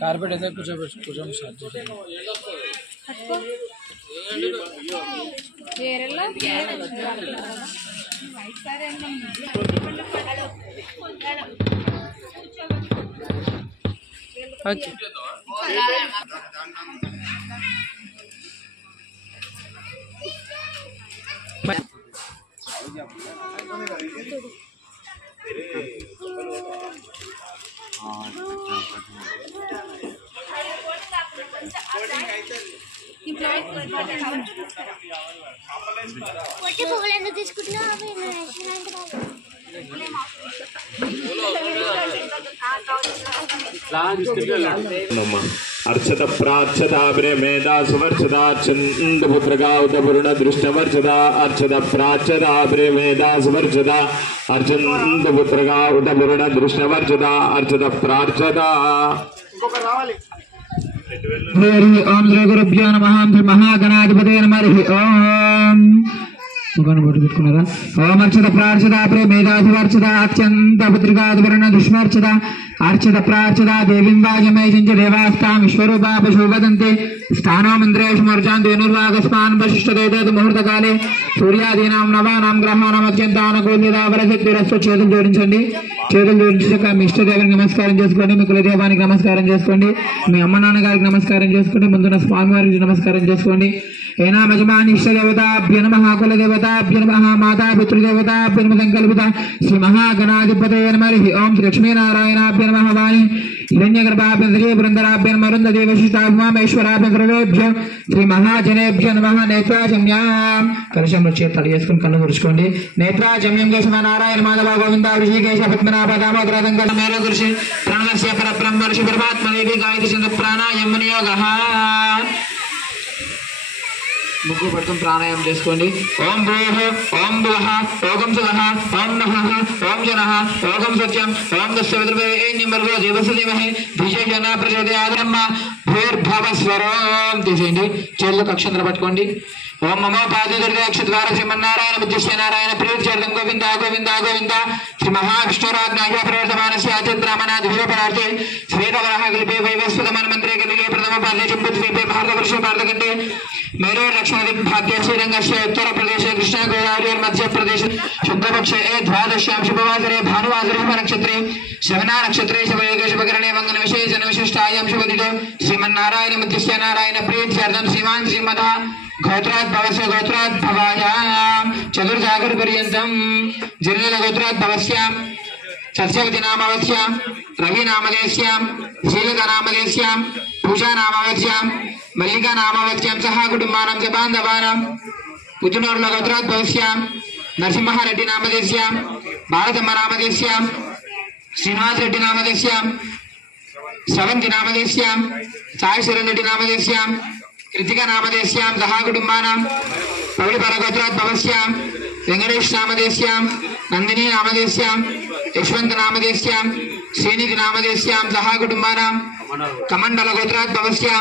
Carpet అయితే కూర్చోం start okay अर्चत प्रार्चता मेधा सुवर्चता चंदपुत्रका उदपूर्ण दृष्टवर्चता अर्चत प्रार्चता मेधा सुवर्चता अर्चंदपुत्रका उदपूर्ण दृष्टवर्चता अर्चत प्रार्चता ओम श्री गुरुभ्यो नमः श्री महागणाधिपते नमः ओम ओम अर्चत प्रार्चता मेधाधिवर्चता अत्यंत पुत्रिकाधिवर्ण दुष्मर्चता अर्चत प्रार्चता देवीं वाजमेशं च देवास्तां विश्वरूपा पशुवदन्ते स्थानो मन्त्रेषु मर्जान् धेनुर्वागस्मान् वशिष्ठदेतद् मुहूर्तकाले सूर्यादीनां नवानां ग्रहाणाम् अत्यन्तानुकूल्यता वरसिद्धिरस्तु చేతులు జోడించండి చేతులు జోడించాక మీ ఇష్టదేవునికి నమస్కారం చేసుకోండి మీ కులదేవానికి నమస్కారం చేసుకోండి మీ అమ్మ నాన్న గారికి నమస్కారం చేసుకోండి ముందున్న స్వామివారికి నమస్కారం చేసుకోండి ఏనా మజమాని ఇష్టదేవతాభ్య నమః కులదేవతాభ్య నమః మాతా పితృదేవతాభ్య నమః సంకల్పిత శ్రీ మహాగణాధిపతయే నమః ఓం శ్రీ లక్ష్మీనారాయణాభ్య నమః వాణి హిరణ్యగర్భాభ్య శ్రీ బృందరాభ్య నమః వరుంధదే వశిష్ఠాభ్యామేశ్వరాభ్య సర్వేభ్య శ్రీ మహాజనేభ్య నమః నేత్రాజమ్యాం కలశంలో చేతులు చేసుకుని కళ్ళు తుడుచుకోండి నేత్రాజమ్యం కేశవ నారాయణ మాధవ గోవింద ఋషికేశ పద్మనాభ దామోదర దంగ మేర గురుషి ప్రాణస్య పరబ్రహ్మ ఋషి పరమాత్మదేవి గాయత్రి చంద్ర ప్రాణాయామ నియోగః ముగ్గు పట్టుకుని ప్రాణాయామం చేసుకోండి ఓం భూః ఓం భువః ఓం సువః ఓం నః ఓం జనః ఓం సత్యం ఓం దస్సవిద్రవేణ్యమర్గో దేవసదేమహే ధీశేజన ప్రచోదయాత్ బ్రహ్మ భూర్భవస్వరం తీసేయండి చేతులకు అక్షంతలు పట్టుకోండి ఓం మమో పాదదుర్గక్షద్వార శ్రీమన్నారాయణ బుద్ధిశ్య నారాయణ ప్రీత్యర్థం గోవింద గోవింద గోవింద శ్రీ మహావిష్ణురాజ్ఞాయ ప్రవర్తమానస్య అత్యంతరామనాథ విరూపరార్థే శ్వేతవరాహకల్పే వైవస్వతమన్మంత్రే కలిగే ప్రథమ పాద్య జంబుద్వీపే భారతవర్ష భారతఖండే मेरे दक्षिण दिग्भाग्य श्रीरंग से उत्तर प्रदेश कृष्णा गोदावरी और मध्य प्रदेश शुक्ल पक्ष द्वादश्याम शुभवासरे भानुवासरे नक्षत्रे शवना नक्षत्रे शुभकरणे मंगल विशेषण विशिष्टायां शुभदितो श्रीमन्नारायण मध्यस्य नारायण प्रीत्यर्थं श्रीमान् श्रीमतः गोत्राद्भवस्य गोत्राद्भवायां चतुर्जागर पर्यन्तं जिर्निल गोत्राद्भवस्यां सत्यवती नामावस्यां रवि नामदेस्यां शीलका नामदेस्यां पूजा नामावस्यां मल्लिका नामावत्यां सह कुटुंबानां च बान्धवानां पुतुनोर्ल गोत्राद्भवस्यां नरसिंहरेड्डी नामदेस्यां भारतम्म नामदेस्यां श्रीनिवास रेड्डी नामदेस्यां श्रवंती नामदेस्यां सायशरण रेड्डी नामदेस्यां कृतिका नामदेस्यां सह कुटुंबानां पौलिपर गोत्राद्भवस्यां वेंकटेश नामदेस्यां नंदिनी नामदेस्यां यशवंत नामदेस्यां श्रीनिधि नामदेस्यां सह कुटुंबानां कमंडल गोत्राद्भवस्यां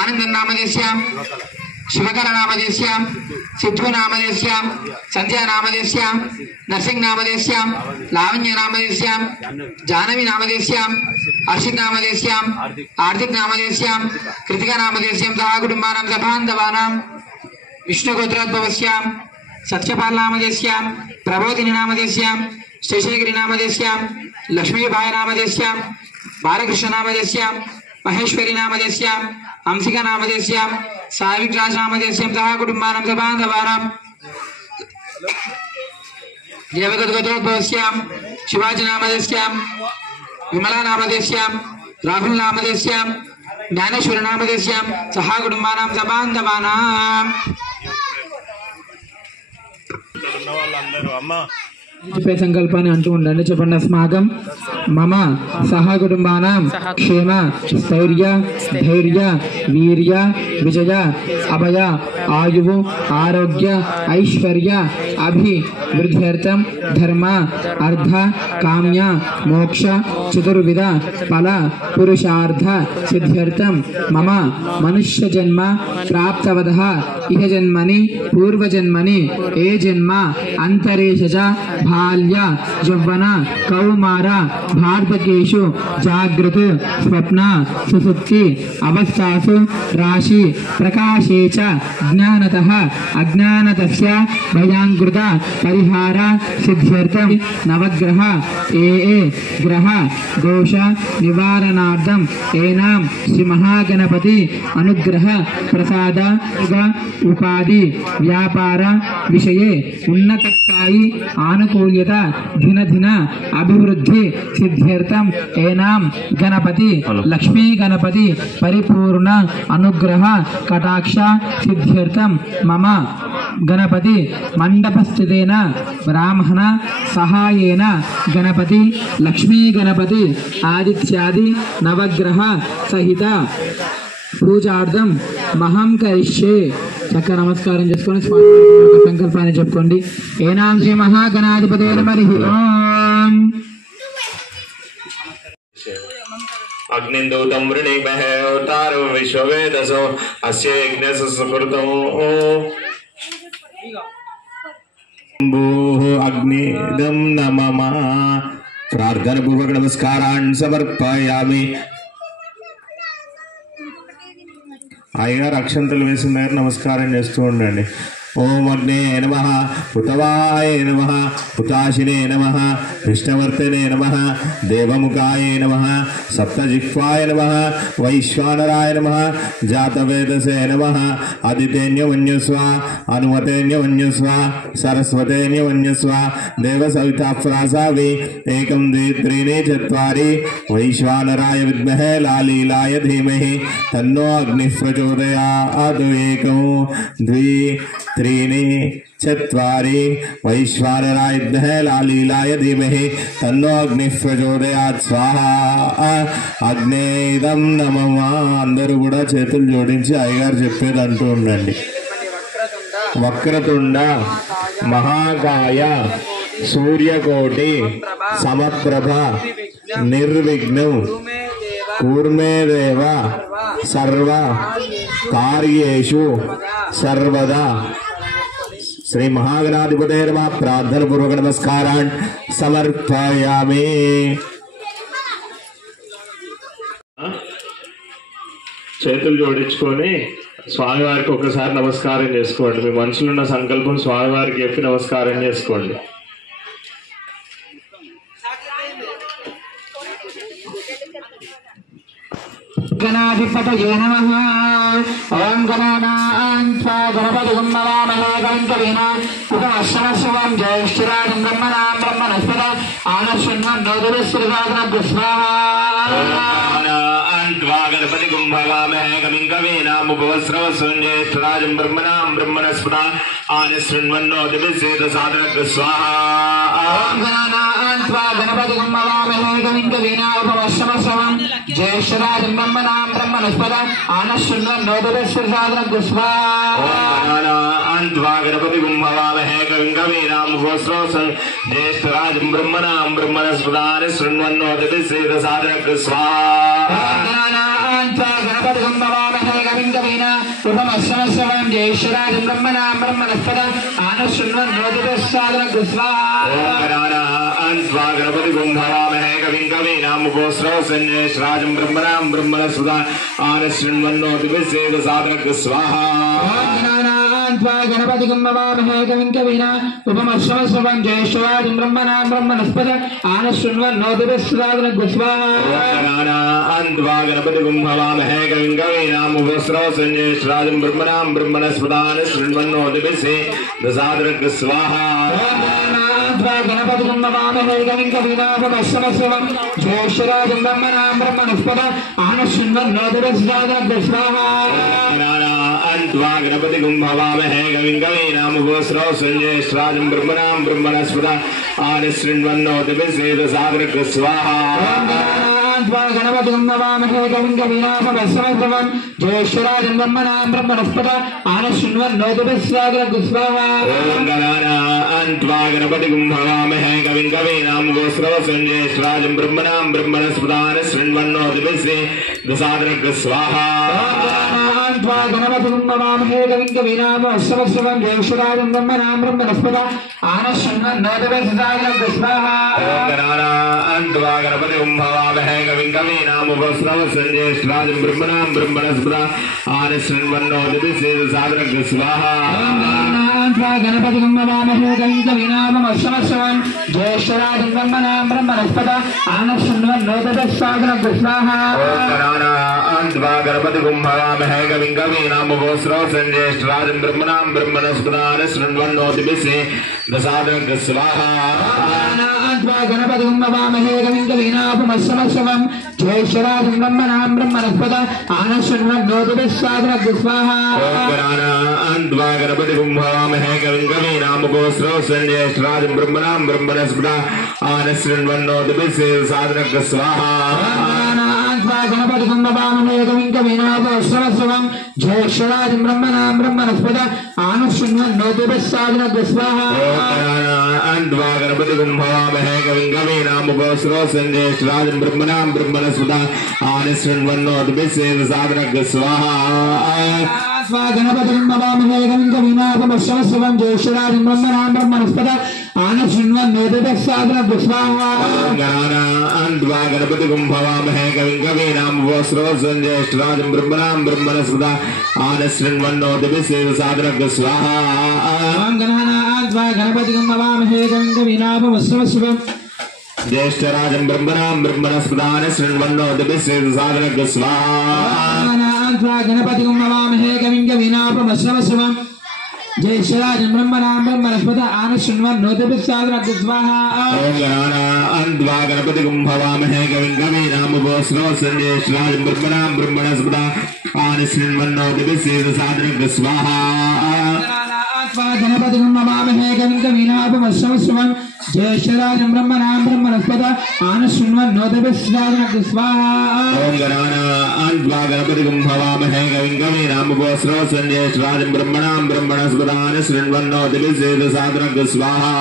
आनंद नामदेस्यां शिवकर नामदेस्यां सिद्धू नामदेस्यां संध्या नामदेस्यां नरसिंह नामदेस्यां लावण्य नामदेस्यां जानवी नामदेस्यां अर्षित नामदेस्यां आर्थिक नामदेस्यां कृतिका नामदेस्यां सह कुटुंबानां च बान्धवानां विष्णु गोत्राद्भवस्यां सत्यपाल नामदेस्यां प्रबोधिनी नामदेस्यां शेषगिरी नामदेस्यां लक्ष्मीबाई नामदेस्यां बालकृष्ण नामदेस्यां महेश्वरी नामदेस्यां हंसिका नामदेस्यां सावित्राज नामदेस्यां सह कुटुंबानां च बान्धवानां देवदत्त गोत्रोद्भवस्यां शिवाजी नामदेस्यां विमला नामदेस्यां राहुल नामदेस्यां ज्ञानेश्वर नामदेस्यां सह कुटुंबानां च बान्धवानां చెప్పే సంకల్పాన్ని అంటూ ఉండండి. చెప్పండి. అస్మాకం మమ సహ కుటుంబానాం క్షేమ స్థైర్య ధైర్య వీర్య విజయ అభయ ఆయువు ఆరోగ్య ఐశ్వర్య अभिवृद्ध्यर्थं धर्म अर्थ काम्य मोक्ष चतुर्विध फल पुरुषार्थ सिद्ध्यर्थं मम मनुष्य जन्म प्राप्तवतः इह जन्मनि पूर्वजन्मनि ए जन्म अंतरेशज बाल्य यौवन कौमार वार्धकेषु जागृत स्वप्न सुसुप्ति अवस्थासु राशि प्रकाशे च ज्ञानतः अज्ञानतस्य भयांकृत परिहार सिद्ध्यर्थं नवग्रह ए ग्रह दोष निवारणार्थं एनां श्री महागणपति अनुग्रह प्रसाद उपाधि व्यापार विषये उन्नतस्थायी आनुकूल्यता दिन दिन अभिवृद्धि सिद्ध्यर्थं एनां गणपति लक्ष्मी गणपति परिपूर्ण अनुग्रह कटाक्ष सिद्ध्यर्थं मम गणपति मंडपस्थितेन ब्राह्मण सहायेन गणपति लक्ष्मी गणपति आदित्यादि नवग्रह सहित పూజార్థం మహం కరిష్యే. చక్కగా నమస్కారం చేసుకొని స్వామి సంకల్పాన్ని చెప్పుకోండి. ఏనాం శ్రీ మహాగణాధిపతే నమః. ఓం అగ్నిందూతం వృణీమహే అవతారో విశ్వవేదసో అస్య యజ్ఞస్య సుకృతో అగ్నిదం నమః. ప్రార్థన పూర్వక నమస్కారాన్ సమర్పయామి. అయ్యగారు అక్షంతలు వేసిన దగ్గర నమస్కారం చేస్తూ ఉండండి. ఓం అగ్నే నమః, హుతవాయ నమః, హుతాశినే నమః, విష్ణువర్తనే నమః, దేవముఖాయ నమః, సప్తజిహ్వాయ నమః, వైశ్వానరాయ నమః, జాతవేదసే నమః, అదితేన్యమన్యస్వ, అనుమతేన్యమన్యస్వ, సరస్వతేన్యమన్యస్వ, దేవసవితాప్రాసావి ఏకం ద్వి త్రీణి చత్వారి వైశ్వానరాయ విద్మహే లాలీలాయ ధీమహి తన్నో అగ్నిః ప్రచోదయాత్. ఏకం ద్వి त्रीणि चत्वारि वैश्वानराय विद्महे लालीलाय धीमहि तन्नो अग्निः प्रचोदयात्. स्वाहा. అగ్నేదం నమః. అందరూ కూడా చేతులు జోడించి అయ్యగారు చెప్పేది అంటూ ఉండండి. వక్రతుండ మహాకాయ సూర్యకోటి సమప్రభ నిర్విఘ్నం కూర్మే దేవ సర్వ కార్యేషు సర్వదా. శ్రీ మహాగణాధిపతే నమః. ప్రార్థన పూర్వక నమస్కారాన్ సమర్పయామి. చేతులు జోడించుకొని స్వామివారికి ఒకసారి నమస్కారం చేసుకోండి. మీ మనసులో ఉన్న సంకల్పం స్వామివారికి చెప్పి నమస్కారం చేసుకోండి. गणाधिपतये नमः. ओं गणानां त्वा गणपतिं नमामहे. गणपतिना उपमश्रवं ज्येष्ठराजं ब्रह्मणां ब्रह्मणस्पद आनश्वन्नोदरस्वराजं स्वाहा. गणपति कुंभवामहे कविं कवीनामुपवस्रवस्वं ज्येष्ठराजं ब्रह्मणां ब्रह्मणस्पद आनश्वन्नोदरस्वराजं स्वाहा. गणपति कुंभवामहे कविं कवीनामुपवस्रवस्वं ज्येष्ठराजं ब्रह्मणां ब्रह्मणस्पद आनश्वन्नोदरस्वराजं स्वाहा. गणपति कुंभवामहे कविं कवीनामुपवस्रवस्वं ज्येष्ठराजं ब्रह्मणां ब्रह्मणस्पद आनश्वन्नोदरस्वराजं स्वाहा. गणपति कुंभवामहे कविं कवीनामुपवस्रवस्वं ज्येष्ठराजं ब्रह्मणां ब्रह्मणस्पद आनश्वन्नोदरस्वराजं स्वाहा. गणपति कुंभवामहे कविं कवीनामुपवस्रवस्वं ज्येष्ठराजं ब्रह्मणां ब्रह्मणस्पद आनश्वन्नोदरस्वराजं स्वाहा. गणपति कुंभवामहे कविं कवीनामुपवस्रवस्वं ज्येष्ठराजं ब्रह्मणां ब्रह्मणस्पद आनश्वन्नोदरस्वराजं स्वाहा. गणपति कुंभवामहे कविं कवीनामुपवस्रवस्वं ज्येष्ठराजं ब्रह्मणां ब्रह्मणस्पद आनश्वन्नोदरस्वराजं स्वाहा. गणपति कुंभवामहे कविं कवीनामुपवस्रवस्वं ज्येष्ठराजं ब्रह्मणां ब्रह्मणस्पद आनश्वन्नोदरस्वराजं स्वाहा. गणपति कुंभवामहे कविं कवीनामुपवस्रवस्वं ज्येष्ठराजं ब्रह्मणां ब्रह्मणस्पद आनश्वन्नोदरस्वराजं स्वाहा. त्वा गणपतिं नमामहे कविं कवीनामवस्त्रवस्त्रवं ज्येष्ठराजं ब्रह्मणां ब्रह्मणस्पत आनशृण्वन्नोतिभिस्सादरं स्वाहा ओम गणानां त्वा गणपतिं नमामहे कविं कवीनामवस्त्रवस्त्रवं ज्येष्ठराजं ब्रह्मणां ब्रह्मणस्पत आनशृण्वन्नोतिभिस्सादरं स्वाहा त्वा गणपतिं नमामहे कविं कवीनामवस्त्रवस्त्रवं ज्येष्ठराजं ब्रह्मणां ब्रह्मणस्पत आनशृण्वन्नोतिभिस्सादरं स्वाहा ओम गणानां त्वा गणपतिं नमामहे कविं कवीनामवस्त्रवस्त्रवं ज्येष्ठराजं ब्रह्मणां ब्रह्मणस्पत आनशृण्वन्नोतिभिस्सादरं स्वाहा त्वा गणपतिं नमामहे कविं कवीनामवस्त्रवस्त्रवं ज्येष्ठराजं ब्रह्मणां ब्रह्मणस्पत आनशृण्वन्नोतिभिस्सादरं स्वाहा ओम गणानां त्वा गणपतिं नमामहे कविं कवीनामवस्त्रवस्त्रवं ज्येष्ठराजं ब्रह्मणां ब्रह्मणस्पत आनशृण्वन्नोतिभिस्सादरं स्वाहा त्वा गणपतिं नमामहे कविं कवीनामवस्त्रवस्त्रवं ज्येष्ठराजं ब्रह्मणां ब्रह्मणस्पत आनशृण्वन्नोतिभिस्सादरं स्वाहा ओम गणानां त्वा गणपतिं नमामहे कविं कवीनामवस्त्रवस्त्रवं ज्येष्ठराजं ब्रह्मणां ब्रह्मणस्पत आनशृण्वन्नोतिभिस्सादरं स्वाहा त्वा गणपतिं नमामहे कविं कवीनामवस्त्रवस्त्रवं ज्येष्ठराजं ब्रह्मणां ब्रह्मणस्पत आनशृण्वन्नोतिभिस्सादरं स्वाहा ओम त्वा गणपतिं नमामहे कविं कवीनामवस्त्रवस्त्रवं ज्येष्ठराजं ब्रह्मणां ब्रह्मणस्पत आनशृण्वन्नोतिभिस्सादरं स्वाहा त्वा गणपतिं नमामहे कविं कवीनामवस्त्रवस्त्रवं ज्येष्ठराजं ब्रह्मणां ब्रह्मणस्पत आनशृण्वन्नोतिभिस्सादरं स्वाहा गणानां त्वा गणपतिं नमामहे कविं कवीनामवस्त्रवस्त्रवं ज्येष्ठराजं ब्रह्मणां ब्रह्मणस्पत आनशृण्वन्नोतिभिस्सादरं स्वाहा गणानां त्वा गणपतिं नमामहे कविं कवीनामवस्त्रवस्त्रवं ज्येष्ठराजं ब्रह्मणां ब्रह्मणस्पत आनशृण्वन्नोतिभिस्सादरं स्वाहा त्वा गणपतिं नमामहे कविं कवीनामवस्त्रवस्त्रवं ज्येष्ठराजं ब्रह्मणां ब्रह्मणस्पत आनशृण्वन्नोतिभिस्सादरं स्वाहा ओम गणानां त्वा गणपतिं नमामहे कविं कवीनामवस्त्रवस्त्रवं ज्येष्ठराजं ब्रह्मणां ब्रह्मणस्पत आनशृण्वन्नोतिभिस्सादरं स्वाहा त्वा गणपतिं नमामहे कविं कवीनामवस्त्रवस्त्रवं ज्येष्ठराजं ब्रह्मणां ब्रह्मणस्पत आनशृण्वन्नोतिभिस्सादरं स्वाहा ओम गणानां त्वा गणपतिं नमामहे कविं कवीनामवस्त्रवस्त्रवं ज्येष्ठराजं ब्रह्मणां ब्रह्मणस्पत आनशृण्वन्नोतिभिस्सादरं स्वाहा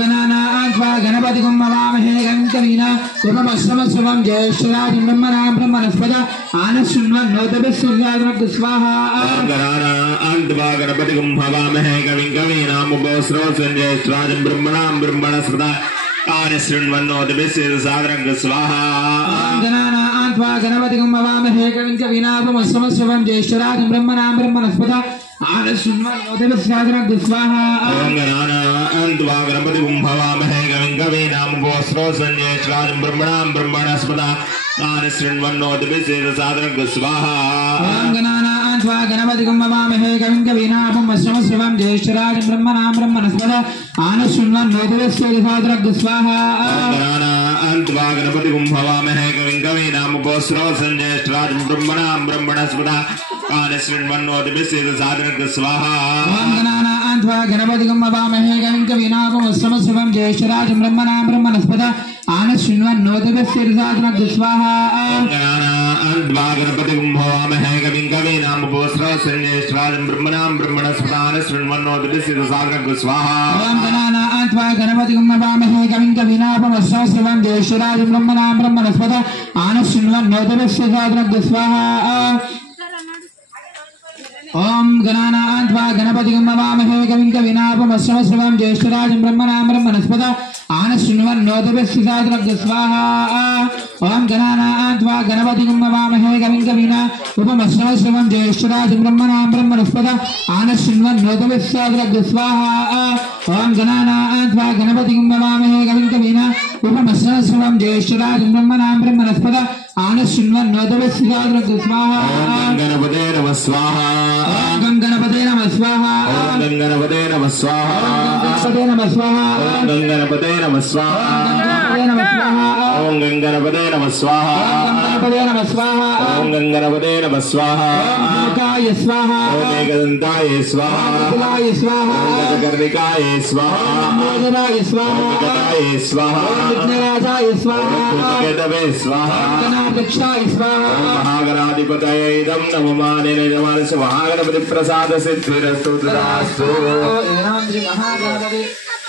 गणानां त्वा गणपतिं नमामहे कविं कवीनामवस्त्रवस्त्रवं ज्येष्ठराजं ब्रह्मणां ब्रह्मणस्पत आनशृण्वन्नोतिभिस्सादरं स्वाहा गणानां त्वा गणपतिं नमामहे कविं कवीनामवस्त्रवस्त्रवं ज्येष्ठराजं ब्रह्मणां ब्रह्मणस्पत आनशृण्वन्नोतिभिस्सादरं स्वाहा गणानां त्वा गणपतिं नमामहे कविं कवीनामवस्त्रवस्त्रवं ज्येष्ठराजं ब्रह्मणां ब्रह्मणस्पत आनशृण्वन्नोतिभिस्सादरं स्वाहा ओम गणानां त्वा गणपतिं नमामहे कविं कवीनामवस्त्रवस्त्रवं ज्येष्ठराजं ब्रह्मणां ब्रह्मणस्पत आनशृण्वन्नोतिभिस्सादरं स्वाहा गणानां त्वा गणपतिं नमामहे कविं कवीनामवस्त्रवस्त्रवं ज्येष्ठराजं ब्रह्मणां ब्रह्मणस्पत आनशृण्वन्नोतिभिस्सादरं स्वाहा गणानां त्वा गणपतिं नमामहे कविं कवीनामवस्त्रवस्त्रवं ज्येष्ठराजं ब्रह्मणां ब्रह्मणस्पत आनशृण्वन्नोतिभिस्सादरं स्वाहा गणानां त्वा गणपतिं नमामहे कविं कवीनामवस्त्रवस्त्रवं ज्येष्ठराजं ब्रह्मणां ब्रह्मणस्पत आनशृण्वन्नोतिभिस्सादरं स्वाहा गणानां त्वा गणपतिं नमामहे कविं कवीनामवस्त्रवस्त्रवं ज्येष्ठराजं ब्रह्मणां ब्रह्मणस्पत आनशृण्वन्नोतिभिस्सादरं स्वाहा गणानां त्वा गणपतिं नमामहे कविं कवीनामवस्त्रवस्त्रवं ज्येष्ठराजं ब्रह्मणां ब्रह्मणस्पत आनशृण्वन्नोतिभिस्सादरं स्वाहा ओम गणानां त्वा गणपतिं नमामहे कविं कवीनामवस्त्रवस्त्रवं ज्येष्ठराजं ब्रह्मणां ब्रह्मणस्पत आनशृण्वन्नोतिभिस्सादरं स्वाहा ओम गणानां त्वा गणपतिं नमामहे कविं कवीनामवस्त्रवस्त्रवं ज्येष्ठराजं ब्रह्मणां ब्रह्मणस्पत आनशृण्वन्नोतिभिस्सादरं स्वाहा ओम गणानां त्वा गणपतिं नमामहे कविं कवीनामवस्त्रवस्त्रवं ज्येष्ठराजं ब्रह्मणां ब्रह्मणस्पत आनशृण्वन्नोतिभिस्सादरं स्वाहा गणपते नमः स्वाहा गणपते नमः स्वाहा गणपते नमः स्वाहा गणपते नमः स्वाहा गणपते नमः स्वाहा ఓం గంగణపతే నమః స్వాహ ఓం గంగణపతే నమః స్వాహ ఓం ఏకదంతాయ స్వాహ ఓం గజకర్ణికాయ స్వాహ ఓం గజకటాయ స్వాహ ఓం కేతవే స్వాహ ఓం మహాగణాధిపతయే ఇదం నమమానే యజమానస్య మహాగణపతి ప్రసాద సిద్ధిరస్తు తదాస్తు.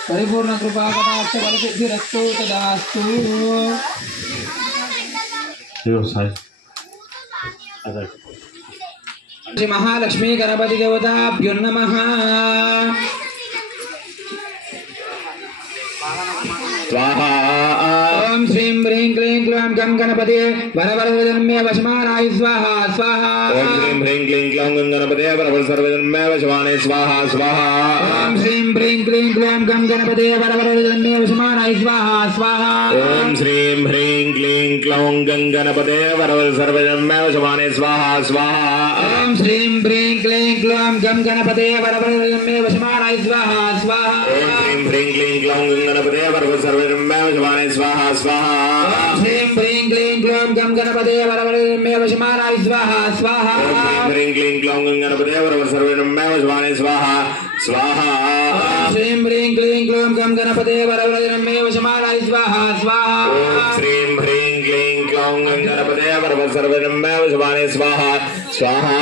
పరిపూర్ణ కృపా కటాక్ష బల సిద్ధిరస్తు తదాస్తు. శ్రీ మహాలక్ష్మీ గణపతి దేవతాభ్యో నమః. స్వాహా. ఓం శ్రీం హ్రీం క్లీం క్లౌం గం గణపతే వరవరదన్మే వశమానాయ స్వాహా స్వాహా. ఓం హ్రీం హ్రీం క్లీం క్లౌం గం గణపతే వరవర సర్వజన్మే వశమానాయ స్వాహా స్వాహా. ఓం శ్రీం హ్రీం క్లీం క్లౌం గం గణపతే వరవరదన్మే వశమానాయ స్వాహా స్వాహా. ఓం శ్రీం హ్రీం క్లీం క్లౌం గం గణపతే వరవర సర్వజన్మే వశమానాయ స్వాహా స్వాహా. ఓం శ్రీం హ్రీం క్లీం క్లౌం గం గణపతే వరవరదన్మే వశమానాయ స్వాహా స్వాహా. ఓం శ్రీం హ్రీం క్లీం క్లౌం గం గణపతే వరవర సర్వజన్మే వశమానాయ స్వాహా స్వాహా. ఓం శ్రీం హ్రీం క్లీం క్లౌం గం గణపతే వరవరదన్మే వశమానాయ స్వాహా స్వాహా. ఓం శ్రీం హ్రీం క్లీం క్లౌం గం గణపతే వరవర సర్వజన్మే వశమానాయ స్వాహా స్వాహా. ఓం శ్రీం హ్రీం క్లీం క్లౌం గం గణపతే వరవరదన్మే వశమానాయ స్వాహా స్వాహా. ఓం శ్రీం హ్రీం క్లీం క్లౌం గం గణపతే వరవర సర్వజన్మే వశమానాయ స్వాహా స్వాహా.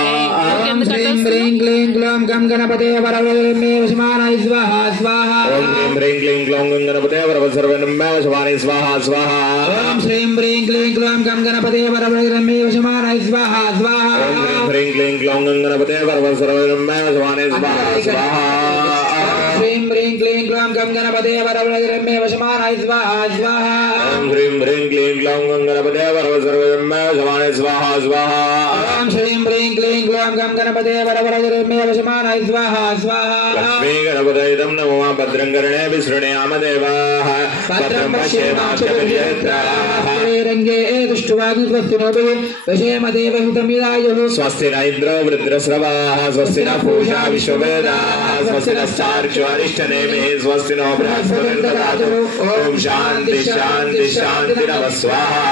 ఓం శ్రీం హ్రీం క్లీం క్లౌం గం గణపతే వరవరదన్మే వశమానాయ స్వాహా స్వాహా. ఓం శ్రీం హ్రీం క్లీం క్లౌం గం గణపతే వరవర సర్వజన్మే వశమానాయ స్వాహా స్వాహా. ఓం శ్రీం హ్రీం క్లీం క్లౌం గం గణపతే వరవరదన్మే వశమానాయ స్వాహా స్వాహా. ఓం శ్రీం హ్రీం క్లీం క్లౌం గం గణపతే వరవర సర్వజన్మే వశమానాయ స్వాహా స్వాహా. శ్రీం హ్రీం క్లీం క్లౌం గం గణపతే వరవరదన్మే వశమానాయ స్వాహా స్వాహా. ఓం శ్రీం హ్రీం క్లీం క్లౌం గం గణపతే వరవర సర్వజన్మే వశమానాయ స్వాహా స్వాహా. ఓం శ్రీం హ్రీం క్లీం క్లౌం గం గణపతే వరవరదన్మే వశమానాయ స్వాహా స్వాహా. లక్ష్మీ గణపతయుతం నమో భద్రం కర్ణే విశృణయామ దేవాః భద్రం పశ్యేమాక్షభిర్యజత్రాః రంగే దృష్ట్వాగ్నిస్వస్తినోభిః వశేమదేవహితమిదాయుః. స్వస్తి న ఇంద్రో వృద్రస్రవాః స్వస్తి న పూషా విశ్వవేదాః స్వస్తి నశ్చార్క్ష్యో అరిష్టనేమిః స్వస్తి నో బృహస్పతిర్దదాతు. ఓం శాంతి శాంతి శాంతి నమః స్వాహా.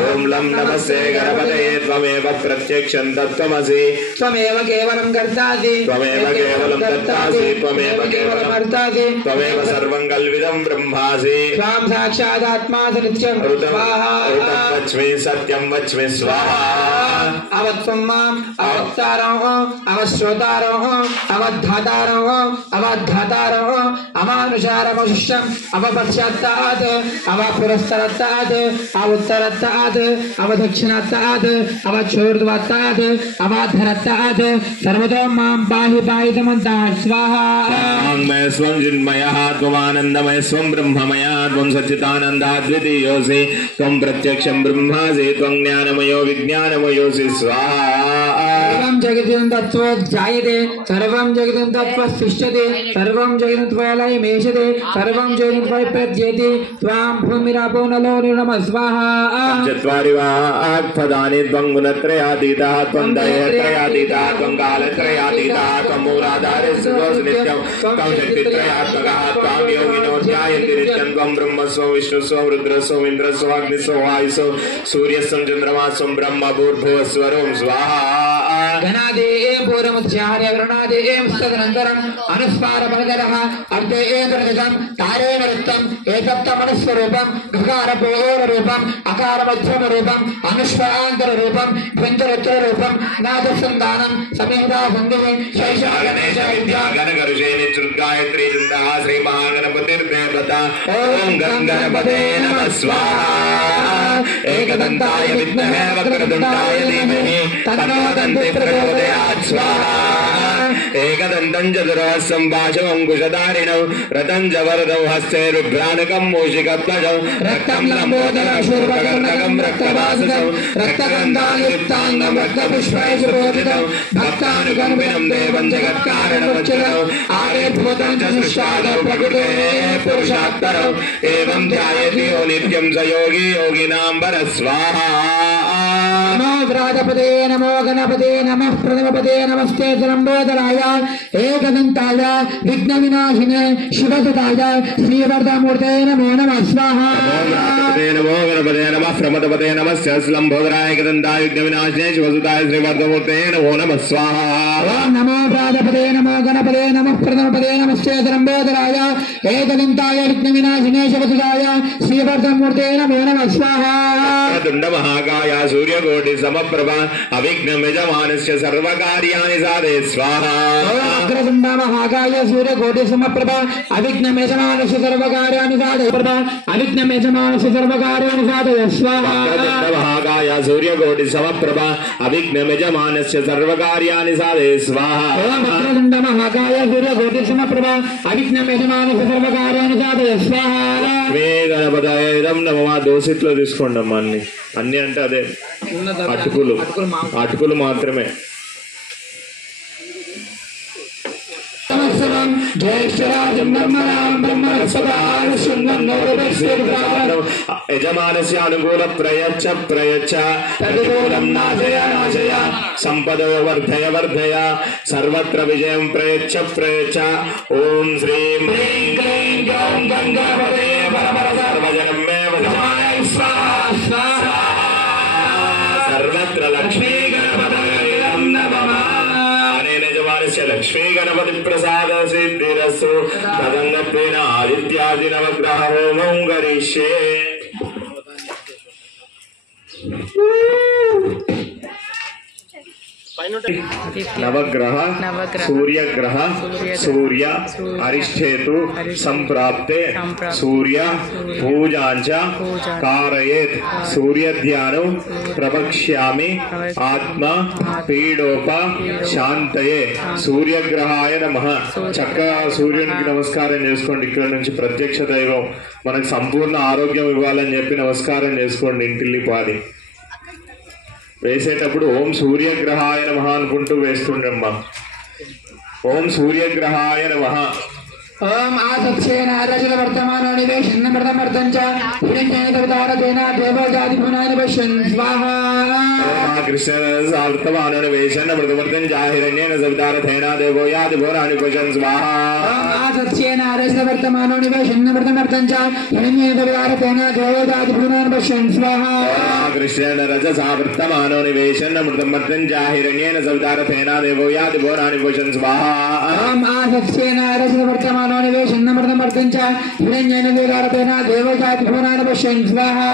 ఓం లం నమస్తే గణపతయే త్వమేవ ప్రత్యక్షం తత్వమసి త్వమేవ కేవలం కర్తాసి త్వమేవ కేవలం కర్తాసి త్వమేవ కేవలం కర్తాసి త్వమేవ సర్వం కల్విదం బ్రహ్మాసి త్వాం సాక్షాదాత్మాసి నిత్యం స్వాహా. వచ్మి సత్యం వచ్మి స్వాహా. అవత్వం మాం అవత్తారో అవశ్రోతారో అవధాతారో అవధాతారో అమానుషారమశిష్టం అవపశ్చాత్తాత్ అవపురస్తరత్తాత్ అవుత్తరత్తాత్ అవదక్షిణత్తాత్ అవచోర్ధ్వత్తాత్ అవాధరత్తాత్ సర్వతో మాం పాహి పాయితమంతా స్వాహా. మే స్వం చిన్మయః త్వమానందమయ స్వం బ్రహ్మమయ త్వం సచ్చిదానందాద్వితీయోసి త్వం ప్రత్యక్షం బ్రహ్మాసి త్వం జ్ఞానమయో విజ్ఞానమయోసి స్వాహా. సర్వం జగతిం తత్వోధ్యాయతే సర్వం జగతిం తత్వస్తిష్టతే సర్వం జగతిం త్వలయమేషతే సర్వం జగతిం త్వైప్రజ్యతే త్వాం భూమిరాపో నలో నమః స్వాహా. చత్వారి వాక్పదాని త్వం గుణత్రయాతీతః త్వం దయత్రయాతీతః త్వం కాలత్రయాతీతః త్వం మూలాధారే సుఖోసి నిత్యం త్వం శక్తిత్రయాత్మకః త్వం యోగినో ధ్యాయంతి నిత్యం త్వం బ్రహ్మస్వం విష్ణుస్వం రుద్రస్వం ఇంద్రస్వం అగ్నిస్వం వాయుస్వం సూర్యస్వం చంద్రమాస్వం బ్రహ్మ భూర్భువస్వరం స్వాహా. ఘనాదే పూర్వముచ్చార్య వరుణాదే తదనంతరం అనుస్మార బలధరః అర్ధే ప్రజం తారేణ వృత్తం ఏతత్తమనస్వరూపం గకారపూర్ణ రూపం అకార మధ్యమ రూపం అనుష్పాంతర రూపం పంచరత్ర రూపం నాదసంధానం సమేతా సంధి శైషా గణేశ విద్యా గణగరుషే నిత్రుద్గాయత్రీ వృందః శ్రీ మహాగణపతిర్దేవత. ఓం గంగణపతే నమః స్వాహా. ఏకదంతాయ విద్మహే వక్రతుండాయ ధీమహి తన్నో దంతి ప్రచోదయాత్ స్వాహా. ఏకదంతం చతురస్రం భాషమంకుశధారిణం రతం చ వరదం హస్తే రుభ్రాణకం మూషికధ్వజం రక్తం లంబోదరం శూర్పకర్ణకం రక్తవాససం రక్తగంధాయుక్తాంగం రక్తపుష్పైర్బోధితం భక్తానుకంపినం దేవం జగత్కారణమచ్యుతం ఆర్యభూతం చ సృష్టాదౌ ప్రకృతే పురుషాత్తరం ఏవం ధ్యాయతి యో నిత్యం స యోగి యోగినాంబర స్వాహా. नमो व्रातपदे नमो गणपते नमः प्रथमपदे नमस्ते लंबोदराय एकदंताय विघ्नविनाशिने शिवसुताय श्रीवर्धमूर्ते नमो नमः स्वाहा नमो गणपते नमः प्रमदपते नमस्य लंबोदराय एकदंताय विघ्नविनाशिने शिवसुताय श्रीवर्धमूर्ते नमो नमः स्वाहा ओम नमो व्रातपदे नमो गणपते नमः प्रथमपदे नमस्ते लंबोदराय एकदंताय विघ्नविनाशिने शिवसुताय श्रीवर्धमूर्ते नमो नमः स्वाहा तुंड महाकाय सूर्यकोटि समप्रभा अविघ्नं यजमानस्य सर्वकार्याणि साधये स्वाहा अग्रतुंड महाकाय सूर्यकोटि समप्रभा अविघ्नं यजमानस्य सर्वकार्याणि साधये प्रभा अविघ्नं यजमानस्य सर्वकार्याणि साधये स्वाहा महाकाय सूर्यकोटि समप्रभा अविघ्नं यजमानस्य सर्वकार्याणि साधये स्वाहा अग्रतुंड महाकाय सूर्यकोटि समप्रभा अविघ्नं यजमानस्य सर्वकार्याणि साधये स्वाहा वे गणपतये नमः దోసిట్లో తీసుకోండి అమ్మా అన్ని అంటే అదే అటుకులు మాత్రమే యజమానస్య అనుకూల ప్రయచ్చ ప్రతికూలం నాశయ సంపద వర్ధయ వర్ధయ సర్వత్ర విజయం ప్రయచ్చ ఓం శ్రీం హ్రీం క్లీం గ్లౌం గంగాపతే సర్వజనం మే వదమాయ స్వాహా సర్వత్ర లక్ష్మీ గణపతయే నమః लक्ष्मी गणपति प्रसाद सिद्धिरस्तु तदंगत्वेन आदित्यादि नवग्रह होमं करिष्ये नवग्रह सूर्यग्रह सूर्य अरिष्ठेतु संप्राप्ते सूर्य पूजांच कारयेत् सूर्य ध्यानं प्रवक्ष्यामि आत्मा पीडोप शांतये सूर्यग्रहाय नमः చక్కగా సూర్యునికి నమస్కారం చేసుకోండి ఇక్కడ నుంచి ప్రత్యక్ష దైవం మనకు సంపూర్ణ ఆరోగ్యం ఇవ్వాలని చెప్పి నమస్కారం చేసుకోండి ఇంటిల్లి పాది వేసేటప్పుడు ఓం సూర్యగ్రహాయ నమః అనుకుంటూ వేస్తుండమ్మా ఓం సూర్యగ్రహాయ నమః ओम आसत्सेन रजत वर्तमान निवेशन प्रथमर्तं च हिरण्येन कवितारतेन देवजाति पुनानि पश्यन् स्वाहा कृष्ण वर्तमान निवेशन प्रथमर्तं च हिरण्येन कवितारतेन देवजाति पुनानि पश्यन् स्वाहा ओम आसत्सेन रजत वर्तमान निवेशन प्रथमर्तं च हिरण्येन कवितारतेन देवजाति पुनानि पश्यन् स्वाहा कृष्ण रजत वर्तमान निवेशन प्रथमर्तं च हिरण्येन कवितारतेन देवजाति पुनानि पश्यन् स्वाहा ओम आसत्सेन रजत वर्तमान निवेशन प्रथमर्तं च हिरण्येन कवितारतेन देवजाति पुनानि पश्यन् स्वाहा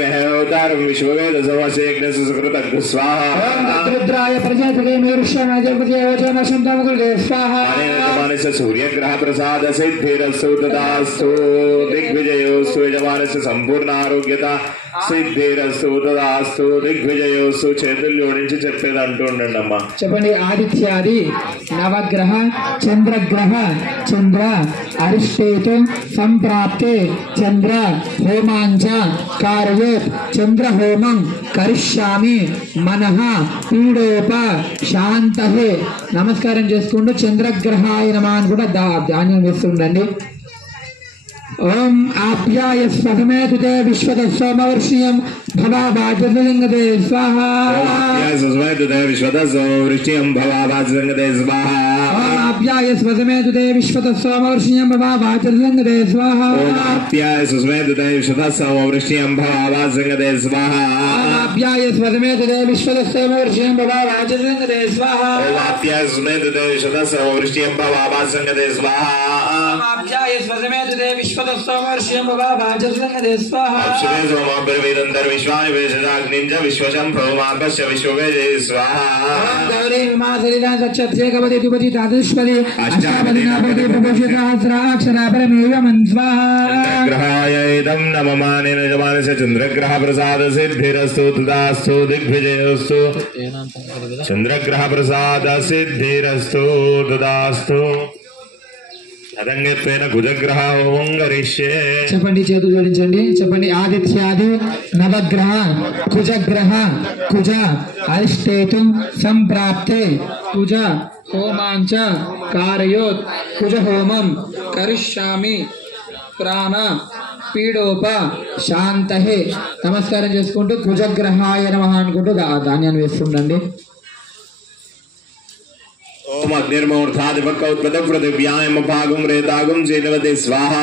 महेवतारं विश्ववेद समसेग्न सुकृतः स्वाहा रुद्राय प्रजापते मेरुष्याय देवदेवचनसंतमुकुले स्वाहा यजमानस्य सूर्यग्रह प्रसाद सिद्धिरस्तु तदास्तु दिग्विजयोस्तु यजमानस्य संपूर्ण आरोग्यता సిద్ధిరస్తు తదాస్తు దిగ్విజయోస్తు చేతులు జోడించి చెప్పేది అంటూ ఉండండి అమ్మా చెప్పండి ఆదిత్యాది నవగ్రహ చంద్రగ్రహ చంద్ర అరిష్టేతు సంప్రాప్తే చంద్ర హోమాంచ కారయేత్ చంద్ర హోమం కరిష్యామి మనః పీడోప శాంతహే నమస్కారం చేసుకుంటూ చంద్రగ్రహాయ నమః అని కూడా ధాన్యం వేస్తుండండి ओम आप्याय स्वधमेतुते विश्वदस्सोमवर्षियं भवाभाजलिंगते स्वाहा आप्याय स्वधमेतुते विश्वदस्सोमवर्षियं भवाभाजलिंगते स्वाहा आप्याय स्वधमेतुते विश्वदस्सोमवर्षियं भवाभाजलिंगते स्वाहा आप्याय स्वधमेतुते विश्वदस्सोमवर्षियं भवाभाजलिंगते स्वाहा आप्याय स्वधमेतुते विश्वदस्सोमवर्षियं भवाभाजलिंगते स्वाहा आप्याय स्वधमेतुते विश्वदस्सोमवर्षियं भवाभाजलिंगते स्वाहा आप्याय स्वधमेतुते विश्वदस्सोमवर्षियं भवाभाजलिंगते स्वाहा अक्षरे सोमाब्रवीदंतर विश्वानि वेदजाग्निंच विश्वशंभो मार्गस्य विश्ववेदे स्वाहा गौरी उमा सलिला सच्चत्से कवति दुपति तादृश्वति अष्टावति नापति प्रभुषितास्राक्षरा परमेवमन् स्वाहा चंद्रग्रहाय इदं नममानेन यजमानस्य चंद्रग्रह प्रसाद सिद्धिरस्तु तदास्तु दिग्विजयोस्तु चंद्रग्रह प्रसाद सिद्धिरस्तु तदास्तु అదంగత్వేన కుజగ్రహ హోమం కరిష్యే చెప్పండి చేతులు జోడించండి చెప్పండి ఆదిత్యాది నవగ్రహ కుజగ్రహ కుజ అరిష్టేతు సంప్రాప్తే కుజ హోమాంచ కారయోత్ కుజ హోమం కరిష్యామి ప్రాణ పీడోప శాంతహే. నమస్కారం చేసుకుంటూ కుజగ్రహాయ నమః అనుకుంటూ ధాన్యాన్ని వేస్తుండండి. ओम अग्निर्मूर्धादिवक्रोत्पदपृथिव्याम भागं रेतागं जेनवते स्वाहा.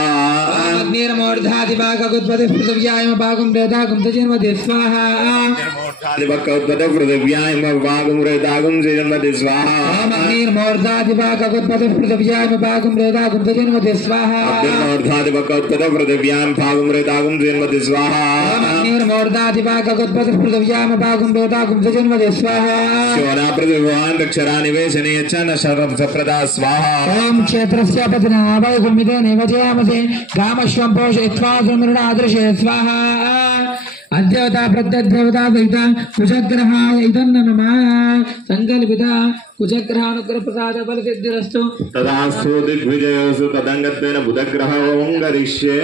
अग्निर्मूर्धादिवक्रोत्पदपृथिव्याम भागं रेतागं जेनवते स्वाहा. अग्निर्मूर्धादिवक्रोत्पदपृथिव्याम भागं रेतागं जेनवते स्वाहा. अग्निर्मूर्धादिवक्रोत्पदपृथिव्याम भागं रेतागं जेनवते स्वाहा. अग्निर्मूर्धादिवक्रोत्पदपृथिव्याम भागं रेतागं जेनवते स्वाहा. अग्निर्मूर्धादिवक्रोत्पदपृथिव्याम भागं रेतागं जेनवते स्वाहा. शिवना पृथिव्यां रक्षरानिवेशने प्रदा स्वाहा. ओम क्षेत्रस्य पतनावय गुमिते निवजयामसे गामश्वं पोषयित्वा सुमृणादृशे स्वाहा. अद्यवता प्रत्यद्यवता सहिता कुजग्रहाय नमः. संकल्पित कुजग्रहानुग्रह प्रसाद बल सिद्धिरस्तु. तदास्तु दिग्विजयोस्तु तदंगत्वेन बुधग्रहो करिष्ये.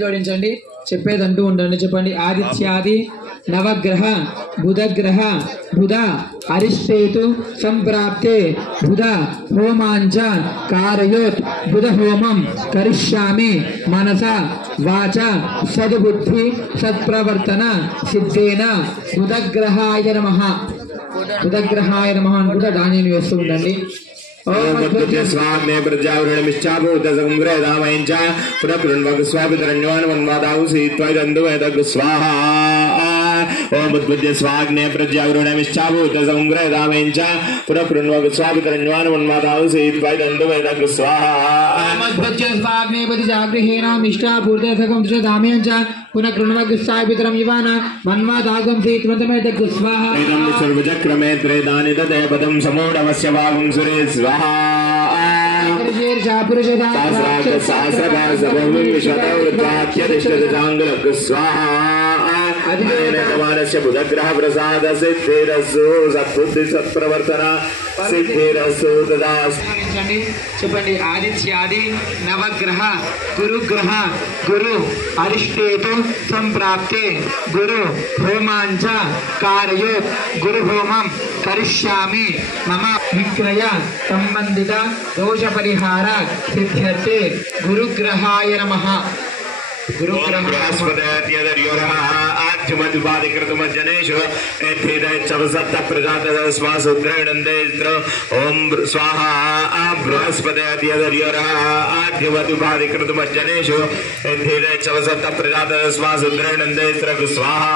జోడించండి, చెప్పేదంటూ ఉండండి. చెప్పండి. ఆదిత్యాది నవగ్రహ బుధగ్రహ బుధ అరిష్టేతు సంప్రాప్తే బుధ హోమాంచ కారయోత్ బుధ హోమం కరిష్యామి మనస వాచ సద్బుద్ధి సత్ప్రవర్తన సిద్ధేన బుధగ్రహాయ నమః. బుధగ్రహాయ నమః అనుకుంటే ధాన్యాన్ని వేస్తూ ఉండండి. स्वाग्ने प्रजावरणमिश्चाभूत संग्रहदामयञ्च पुनः स्वापितरण्यवान् वन्वादाहुसि त्वैदन्दुवेदग् स्वाहा. ओम उद्बुद्ध स्वाग्ने प्रजावरणमिश्चाभूत संग्रहदामयञ्च पुनः स्वापितरण्यवान् वन्वादाहुसि त्वैदन्दुवेदग् स्वाहा. उद्बुद्ध स्वाग्ने प्रजागृहेणामिष्टाभूत संग्रहदामयञ्च पुनः स्थापितरं युवान वन्वादागंसि त्वैदन्दुवेदग् स्वाहा. इदं सर्वचक्रमे त्रेदानि तदे पदं समूढमस्य वागं सुरे स्वाहा. बुधग्रह प्रसाद सिद्धिरस्तु सद्बुद्धि सत्प्रवर्तन सिद्धिरस्तु तदा. చెప్పండి. ఆదిత్యాది నవగ్రహ గురుగ్రహ గురు అరిష్టేతు సంప్రాప్తే గురు హోమాంచ కారయోత్ గురు హోమం కరిష్యామి మమ విక్రయ సంబంధిత దోష పరిహార సిద్ధ్యర్థే గురుగ్రహాయ నమః. ओम स्वाहा. बृहस्पति आद्यवदुपाधिकृतमज्जनेषु चवसप्त प्रजात स्वासुद्रनन्देत्र स्वाहा.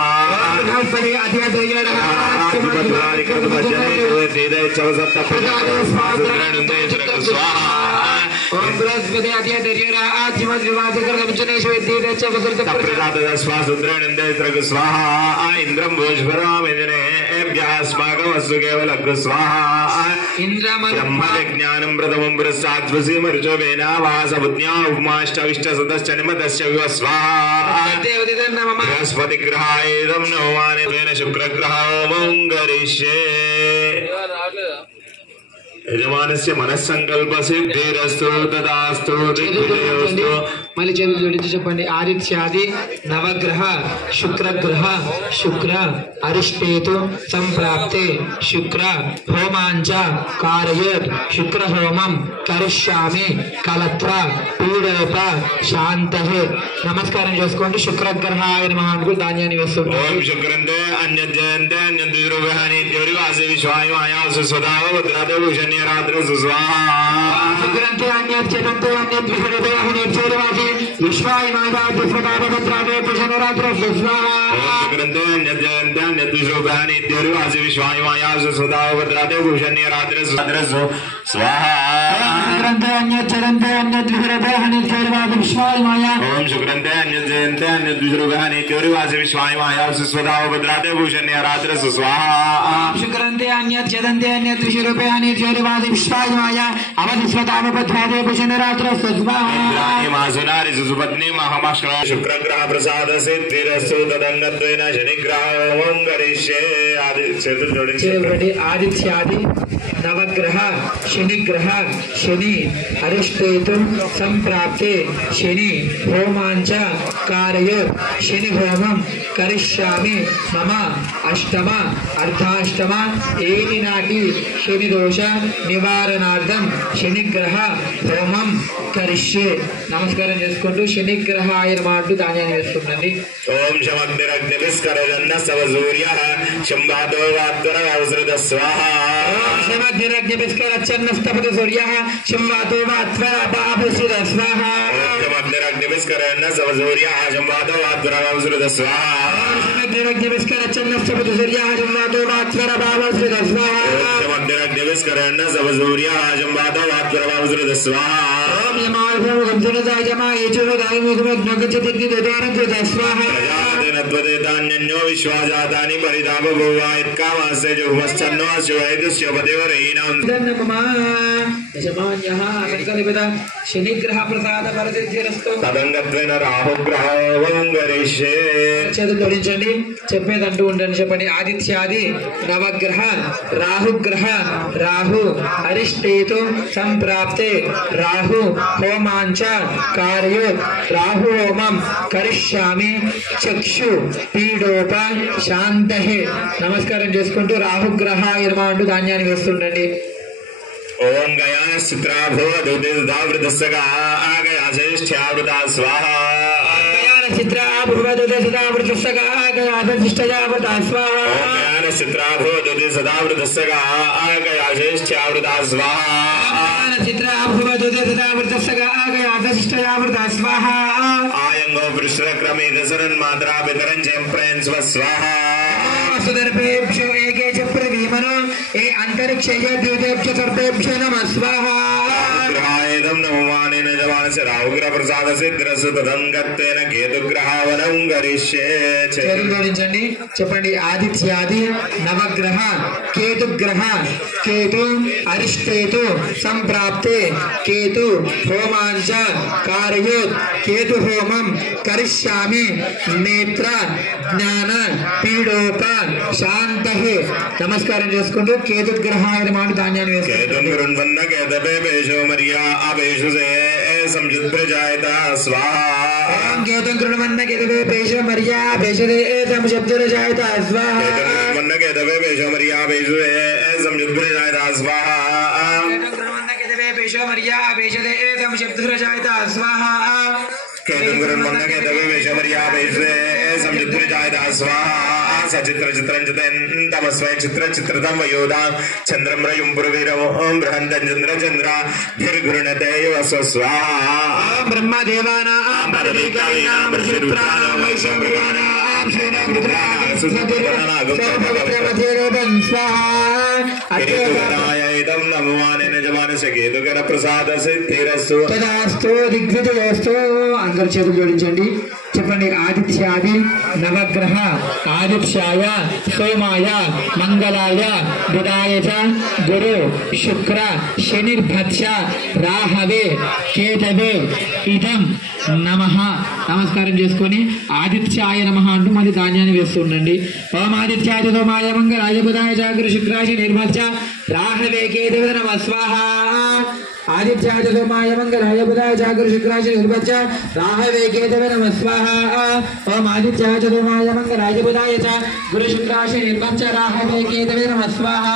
चवसप्त प्रजात स्वासुद्रनन्देत्र स्वाहा. ओम बृहस्पति स्वाहा. इंद्रं भोजभरामेजनेभ्यास्माकमस्तु केवलग् स्वाहा. ब्रह्मज्ञानं प्रथमं पुरस्ताद्वसी मरुचो वेनावासबुद्ध्या उपमाष्टविष्टसतश्च निमतश्च विव स्वाहा. बृहस्पति ग्रहाय इदं नवमानेन शुक्रग्रहो करिष्ये. యజమానస్య మనస్సంకల్ప సిద్ధిరస్తు తదాస్తు దిగ్విజయోస్తు. మళ్ళీ చేతులు జోడించి చెప్పండి. ఆదిత్యాది నవగ్రహ శుక్రగ్రహ శుక్ర అరిష్టేతు సంప్రాప్తే శుక్ర హోమాంచ కారయేత్ శుక్ర హోమం కరిష్యామి కలత్ర పీడోప శాంతహే. నమస్కారం చేసుకోండి. శుక్రగ్రహాయ నమః అనుకు ధాన్యాన్ని వేస్తుంటాం. ఓం శుక్రంతే అన్యజయంతే అన్యద్విరువహని ద్యోరివాసే విశ్వాయ మాయాసు స్వదావ భద్రాదేభూషణ్య రాత్రి సుస్వాహా. శుక్రంతే అన్యజయంతే అన్యద్విరువహని ద్యోరివాసే విశ్వాయ మాయాసు స్వదావ భద్రాదేభూషణ్య రాత్రి సుస్వాహా. శుక్రంతే అన్యజయంతే అన్యద్విరువహని ద్యోరివాసే విశ్వాయ మాయాసు స్వదావ భద్రాదేభూషణ్య రాత్రి స్వాహా. శుక్రంతే అన్యజయంతే అన్యద్విరువహని ద్యోరివాసే విశ్వాయ మాయా. ఓం శుక్రంతే అన్యజయంతే అన్యద్విరువహని ద్యోరివాసే విశ్వాయ మాయాసు స్వదావ భద్రాదేభూషణ్య రాత్రి స్వాహా. శుక్రంతే అన్యజయంతే అన్యద్విరువహని ద్యోరివాసే విశ్వాయ మాయా అవధి స్వదావ భద్రాదేభూషణ్య రాత్రి స్వాహా. మాసునారి సుపత్ని మహామాష్ట్ర శుక్రగ్రహ ప్రసాద సిద్ధిరస్తు తదంగత్వేన శనిగ్రహం కరిష్యే. ఆదిత్యాది నవగ్రహ శనిగ్రహ శని అరిష్టేతు సంప్రాప్తే శని హోమాంచ कारयोत् शनि होमं करिष्यामि मम अष्टम अर्धाष्टम ఏని నాటి శని దోష నివారణార్థం శనిగ్రహ హోమం కరిష్యే. నమస్కారం చేసుకుంటూ శనిగ్రహాయ నమః అంటూ ధాన్యాన్ని వేస్తుండండి. ఓం శమగ్నిరగ్నిభిస్కరజన్న సవసూర్యః శంభాదో వాద్వర అవసృత స్వాహా. ఓం శమగ్నిరగ్నిభిస్కరచ్చన్న స్తపతి సూర్యః శంభాదో వాద్వర అవసృత స్వాహా. ఓం శమగ్నిరగ్నిభిస్కరజన్న సవసూర్యః శంభాదో వాద్వర అవసృత స్వాహా. ఓం శమగ్నిరగ్నిభిస్కరచ్చన్న స్తపతి సూర్యః శంభాదో వాద్వర అవసృత స్వాహా. ఓం శమగ్నిరగ్నిభిస్కరజన్న సవసూర్యః శంభాదో వాద్వర అవసృత స్వాహా. ఓం యమాల్భవ గంధనదాయ యమాయేచో దాయముగ్నగచ్చతిగ్ని దదారకృత స్వాహా. ప్రజాపతినద్వదేతాన్యన్యో విశ్వాజాతాని పరితాపభూవాయత్కామాస్య జుహ్మశ్చన్నో శివైదుష్యపదేవరైనాం. దశమాన్యః సంకల్పిత శనిగ్రహ ప్రసాద పరిసిద్ధిరస్తు. తదంగత్వేన రాహుగ్రహం గరిష్యే. చేతులు జోడించండి, చెప్పేదంటూ ఉండండి. చెప్పండి. ఆదిత్యాది నవగ్రహ రాహుగ్రహ రాహు అరిష్టేతు సంప్రాప్తే రాహు హోమాంచ కార్యో రాహు హోమం కరిష్యామి చక్షు పీడోప శాంతహే. నమస్కారం చేసుకుంటూ రాహుగ్రహాయ నమః అంటూ ధాన్యాన్ని వేస్తుండండి. ఓం గయా చిత్రాభూవృతస్సగా ఆగయా జ్యేష్ఠ్యావృతా స్వాహా. చిత్రాభూవృతస్సగా జ్యేష్ఠ్యావృతా స్వాహా. ఓం గయా చిత్రాభూవృతస్సగా ఆగయా జ్యేష్ఠ్యావృతా స్వాహా. చిత్రాభూవృతస్సగా జ్యేష్ఠ్యావృతా స్వాహా. ఆయంగో వృష్రక్రమే దశరన్మాత్రా పితరం చెంప్రేన్ స్వాహా. సుదర్భేభ్యో ఏకే చ ప్రవీమనో ఏ అంతరిక్షయ ద్యూతేభ్య సర్వేభ్యో నమః స్వాహా. గ్రహాయేదం నమమానేన జవానస్య రాహుగ్రహ ప్రసాద సిద్ధిరస్సు తదంగత్వేన కేతుగ్రహావనం గరిష్యే. చేతులు జోడించండి, చెప్పండి. ఆదిత్యాది నవగ్రహ కేతుగ్రహ కేతు అరిష్టేతు సంప్రాప్తే కేతు హోమాంచ కార్యోత్ కేతు హోమం కరిష్యామి నేత్ర జ్ఞాన పీడోప శాంతహే. నమస్కారం చేసుకుంటూ కేతుగ్రహాయ నమః ధాన్యాన్ని వేసుకుంటాం. కేతం కృణమన్న కేతవే పేష మరియా పేషదే సంశబ్దరజాయత స్వాహా. కేతవే పేష మరియా పేషదే సంశబ్దరజాయత స్వాహా. కేతవే పేష మరియా పేషదే సంశబ్దరజాయత స్వాహా. కేతం కృణమన్న కేతవే పేష మరియా పేషదే సంశబ్దరజాయత స్వాహా. సచిత్ర చిత్రం తమస్వై చిత్ర చిత్రతం వయోదా చంద్రం రయం పురవీరం బృహంతం చంద్ర చంద్ర భిర్గృణతే స్వాహా. బ్రహ్మదేవానాం పరమేకారీణాం ఋషిపుత్రాణాం వైశంభవానాం శ్రీరామరుద్రాణాం కేతుగణాయైతం నమమానేన జవానస్య కేతుగణ ప్రసాద సిద్ధిరస్సు తదాస్తు దిగ్విజయోస్తు. అందరు చేతులు జోడించండి, చెప్పండి. ఆదిత్యాది నవగ్రహ ఆదిత్యాయ సోమాయ మంగళాయ బుధాయ చ గురు శుక్ర శనిర్భక్ష రాహవే కేతవే ఇదం నమః. నమస్కారం చేసుకొని ఆదిత్యాయ నమః అంటూ మళ్ళీ ధాన్యాన్ని వేస్తూ ఉండండి. ఓం ఆదిత్యాయ సోమాయ మంగళాయ బుధాయ చ గురు శుక్ర శనిర్భక్ష రాహవే కేతవే నమః స్వాహా. ఆదిత్యాయ సోమాయ మంగళాయ బుధాయ చ గురు శుక్ర శనిర్భక్ష రాహవే కేతవే నమః స్వాహా. ఓం ఆదిత్యాయ సోమాయ మంగళాయ బుధాయ చ గురు శుక్ర శనిర్భక్ష రాహవే కేతవే నమః స్వాహా.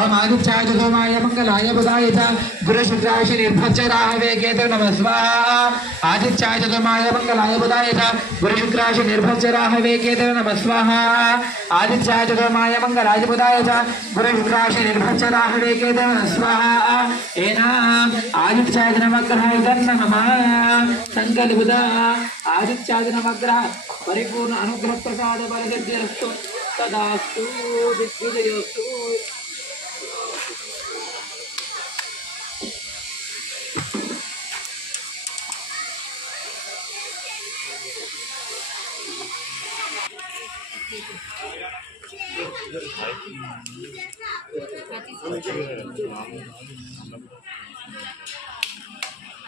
ఓం ఆదిత్యాయ సోమాయ మంగళాయ బుధాయ చ గురు శుక్ర శనిర్భక్ష రాహవే కేతవే నమః స్వాహా. ఆదిత్యాయ సోమాయ మంగళాయ బుధాయ చ గురు శుక్ర శనిర్భక్ష రాహవే కేతవే నమః స్వాహా. ఆదిత్యాయ సోమాయ మంగళాయ బుధాయ చ గురు శుక్ర శనిర్భక్ష రాహవే కేతవే నమః స్వాహా. ఏనా ఆదిత్యాయ నవగ్రహాయ నమః. సంకల్పిత ఆదిత్యాయ నవగ్రహ పరిపూర్ణ అనుగ్రహ ప్రసాద పరిసిద్ధిరస్తు. తదాస్తు దిగ్విజయోస్తు.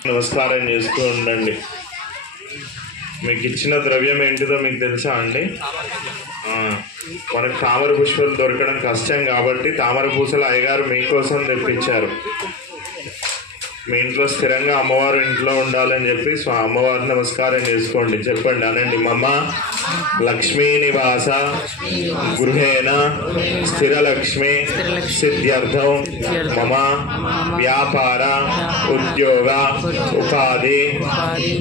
నమస్కారం చేస్తూ ఉండండి. మీకు ఇచ్చిన ద్రవ్యం ఏంటిదో మీకు తెలుసా అండి? మనకు తామర పుష్పాలు దొరకడం కష్టం కాబట్టి తామర పూసలు అయ్యగారు మీకోసం తెప్పించారు. మీ ఇంట్లో స్థిరంగా అమ్మవారు ఇంట్లో ఉండాలని చెప్పి అమ్మవారి నమస్కారం చేసుకోండి. చెప్పండి, అనండి. మమ లక్ష్మీ నివాస గృహేణ స్థిరలక్ష్మి సిద్ధ్యర్థం మమ వ్యాపార ఉద్యోగ ఉపాధి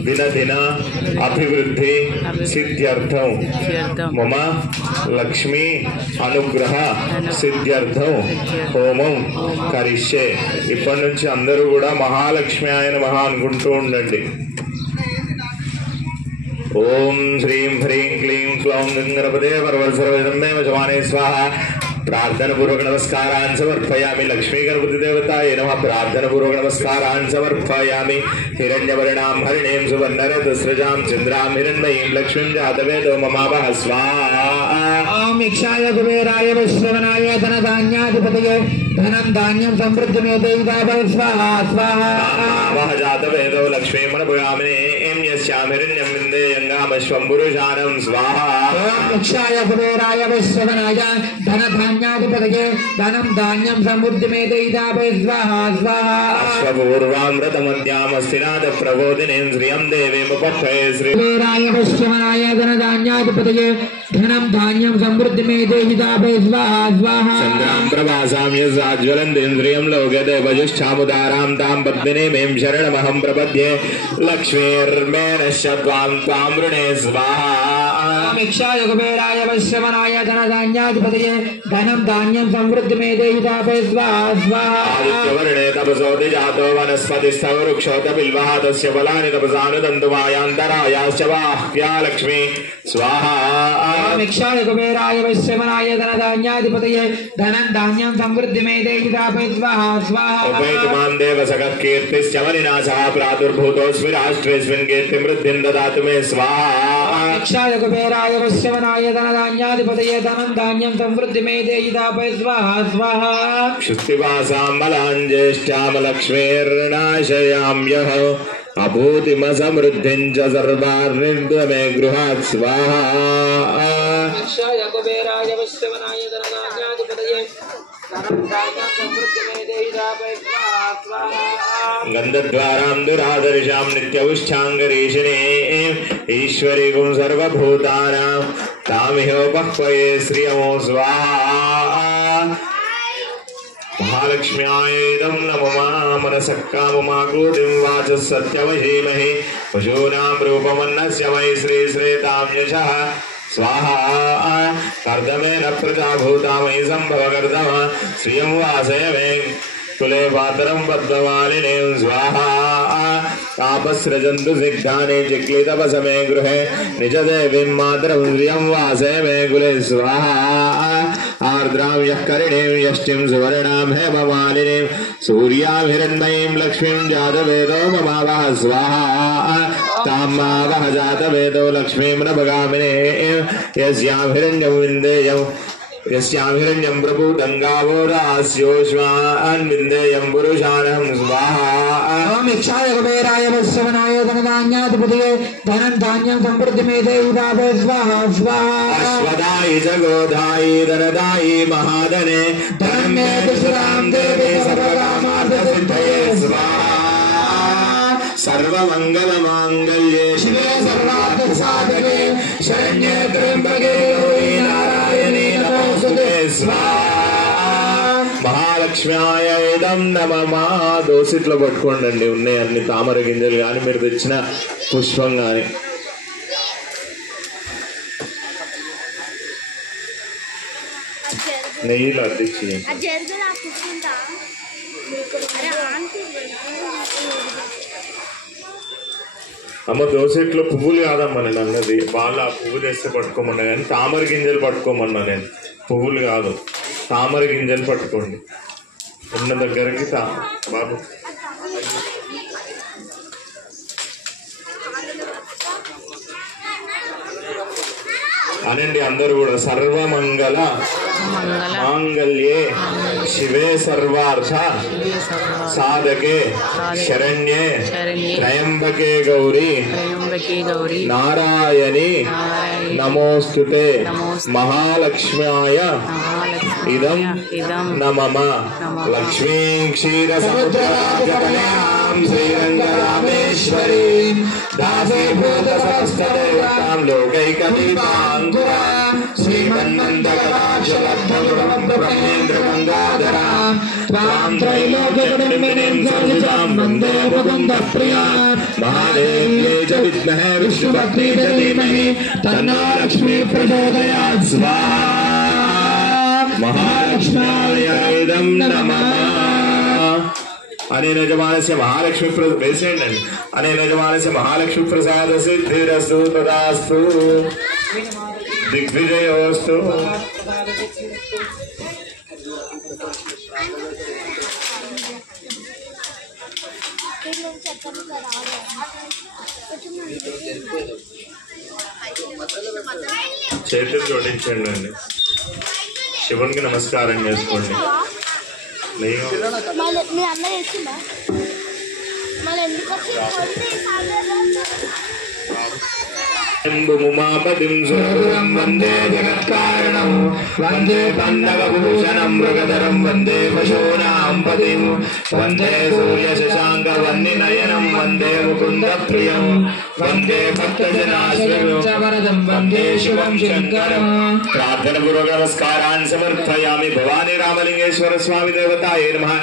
దినదిన అభివృద్ధి సిద్ధ్యర్థం మమ లక్ష్మీ అనుగ్రహ సిద్ధ్యర్థం హోమం కరిష్యే. ఇప్పటి నుంచి అందరూ కూడా మహాలక్ష్మి ఆయన మహా అనుకుంటూ ఉండండి. ఓం శ్రీం హ్రీం క్లీం క్లౌం గంగణపతే పర్వతసర్వజన్మే వజమానే స్వాహ. ప్రార్థనపూర్వక నమస్కారాన్ సమర్పయామి. లక్ష్మీ గణపతి దేవతాయ నమః. ప్రార్థనపూర్వక నమస్కారాన్ సమర్పయామి. హిరణ్యవర్ణాం హరిణీం సువర్ణరథస్రజాం చంద్రాం హిరణ్మయీం లక్ష్మీం జాతవేదో మమావహ స్వాహా. ఓం ఇక్షాయ కుబేరాయ విశ్వనాయ ధనధాన్యాధిపతయే ధనం ధాన్యం సమృద్ధిమేతైతాభవ స్వాహా స్వాహా. మమావహ జాతవేదో లక్ష్మీమనభగామినే ఏం యస్యాం హిరణ్యం విందేయంగామశ్వం పురుషానం స్వాహా. ఓం ఇక్షాయ కుబేరాయ విశ్వనాయ ధనధాన్యాధిపతయే ధనం ధాన్యం సమృద్ధిమేతైతాభవ స్వాహా స్వాహా. అశ్వపూర్వామృతమధ్యామస్తినాథ ప్రబోధినేం శ్రియం దేవీముపత్వయే శ్రీ కుబేరాయ విశ్వనాయ ధనధాన్యాధిపతయే ధనం ధాన్యం సమృద్ధిమేతైతాభవ స్వాహా స్వాహా. చంద్రాం ప్రభాసాం యజ్వాజ్వలంతేంద్రియం లోకదేవజశ్చాముదారాం తాం పద్మినేమేం శరణమహం ప్రపద్యే లక్ష్మీర్మేణ శత్వాం తాం వృణే స్వాహా. ఇక్షాయ కుబేరాయ వైశ్రవణాయ ధనధాన్యాధిపతయే ధనం ధాన్యం సమృద్ధిమేతైతాభవ స్వాహా స్వాహా. ఆదిత్యవర్ణే తపసోతి జాతో వనస్పతిస్థ వృక్షోత బిల్వః తస్య ఫలాని తపసానుదంతుమాయాంతరాయాశ్చ బాహ్యా లక్ష్మీ స్వాహా. ఇక్షాయ కుబేరాయ వైశ్రవణాయ ధనధాన్యాధిపతయే ధనం ధాన్యం సమృద్ధిమేతైతాభవ స్వాహా స్వాహా. ఉపైతుమాం దేవసగః కీర్తిశ్చ మలినాశः ప్రాదుర్భూతోऽస్మి రాష్ట్రేऽస్మిన్ కీర్తిమృద్ధిం దదాతు మే స్వాహా. ఇక్షాయ కుబేరాయ వైశ్రవణాయ ధనధాన్యాధిపతయే ధనం ధాన్యం సమృద్ధిమేతైతాభవ స్వాహా స్వాహా. శుష్టివాసాం బలాం జ్యేష్ఠాం లక్ష్మీర్నాశయామ్యః అభూతిమ సమృద్ధిం చ సర్వార్నిర్గమే గృహాత్ స్వాహా. ఇక్షాయ కుబేరాయ వైశ్రవణాయ ధనధాన్యాధిపతయే ధనం ధాన్యం సమృద్ధిమేతైతాభవ స్వాహా స్వాహా. గంధద్వారాం దురాదర్శాం నిత్యౌష్ఠాంగరీషిణే ఈశ్వరీగుం సర్వభూతానాం తామిహోపహ్వయే శ్రియమో స్వాహా. మహాలక్ష్మ్యాయేదం నమః. మనసః కామమాకూతిం వాచః సత్యవశీమహి పశూనాం రూపమన్నస్య వై శ్రీ శ్రేతాం యశః స్వాహా. కర్దమేన ప్రజాభూతా మయి సంభవ కర్దమ శ్రియం వాసయ మే కులే పాతరం పద్మమాలినీం స్వాహా. తాపస్రజంతు సిగ్ధాని చిక్లితపసమే గృహే నిజదేవీం మాతరం శ్రియం వాసయ మే కులే స్వాహా. ఆర్ద్రాం యః కరిణీం యష్టిం సువర్ణాం హేమమాలినీం సూర్యాం హిరణ్మయీం లక్ష్మీం జాతవేదో మమావహ స్వాహా. తాం మావహ జాతవేదో లక్ష్మీం నభగామినే యస్యాం హిరణ్యం విందేయం యస్యాం హిరణ్యం ప్రభూతం గావో రాస్యోష్మాన్ విందేయం పురుషాణం స్వాహా. ఓం ఇక్షాయ కుబేరాయ వైశ్రవణాయ ధనధాన్యాధిపతయే ధనం ధాన్యం సమృద్ధిమేతైతాభవ స్వాహా స్వాహా. అశ్వదాయి జగోదాయి ధనదాయి మహాధనే ధనమే దిశరాం దేవే సర్వకామార్థసిద్ధయే స్వాహా. సర్వమంగళమాంగళ్యే శివే సర్వార్థసాధకే శరణ్యే త్ర్యంబకే గౌరీ నారాయణీ నమోస్తుతే స్వాహా. మహాలక్ష్మ్యాయ ఇదం నమః. దోసిట్లో పట్టుకోండి, ఉన్నాయి అన్ని తామర గింజలు కానీ మీరు తెచ్చిన పుష్పం కానీ. నెయ్యిలో అద్దెచ్చి అమ్మ దోసెట్లో పువ్వులు కాదమ్మా నేను అన్నది. వాళ్ళు ఆ పువ్వు తెస్తే పట్టుకోమన్నా కానీ తామర గింజలు పట్టుకోమన్నా నేను. పువ్వులు కాదు, తామర గింజలు పట్టుకోండి. ఉన్న దగ్గరికి బాబు అనండి అందరూ కూడా. సర్వమంగళ మాంగళ్యే శివే సర్వార్థ సాధకే శరణ్యే త్రయంబకే గౌరీ నారాయణి నమోస్తుతే. మహాలక్ష్మ్యాయ ఇదం నమః. లక్ష్మీం క్షీర సముద్ర श्रीरङ्गरामेश्वरी दासीभूतसहस्रदेवतां लोकैकदीपाङ्कुरा श्रीमन्मन्दकटाक्षलब्धगुरुब्रह्मेन्द्रगङ्गाधरा त्वां त्रैलोक्यकुटुम्बिनीं सर्वजां वन्दे मुकुन्दप्रियां महादेव्यै च विद्महे विष्णुपत्नी च धीमहि तन्नो लक्ष्मी प्रचोदयात् स्वाहा महालक्ष्म्याय इदं नमः अनेन यजमानस्य महालक्ष्मी प्रसाद अनेन यजमानस्य महालक्ष्मी प्रसाद सिद्धिरस्तु तदास्तु दिग्विजयोस्तु చేతులు జోడించండి అండి శివునికి నమస్కారం చేసుకోండి वंदे जगत्कारणं वंदे पन्नगभूषणं मृगधरं वंदे पशूनां पतिं वंदे सूर्यशशाङ्कवह्निनयनं वंदे मुकुन्दप्रियं वंदे भक्तजनाश्रयं वंदे शिवं शङ्करं प्रार्थनापूर्वक नमस्कारान् समर्पयामि भवानी रामलिंगेश्वर स्वामी देवताये नमः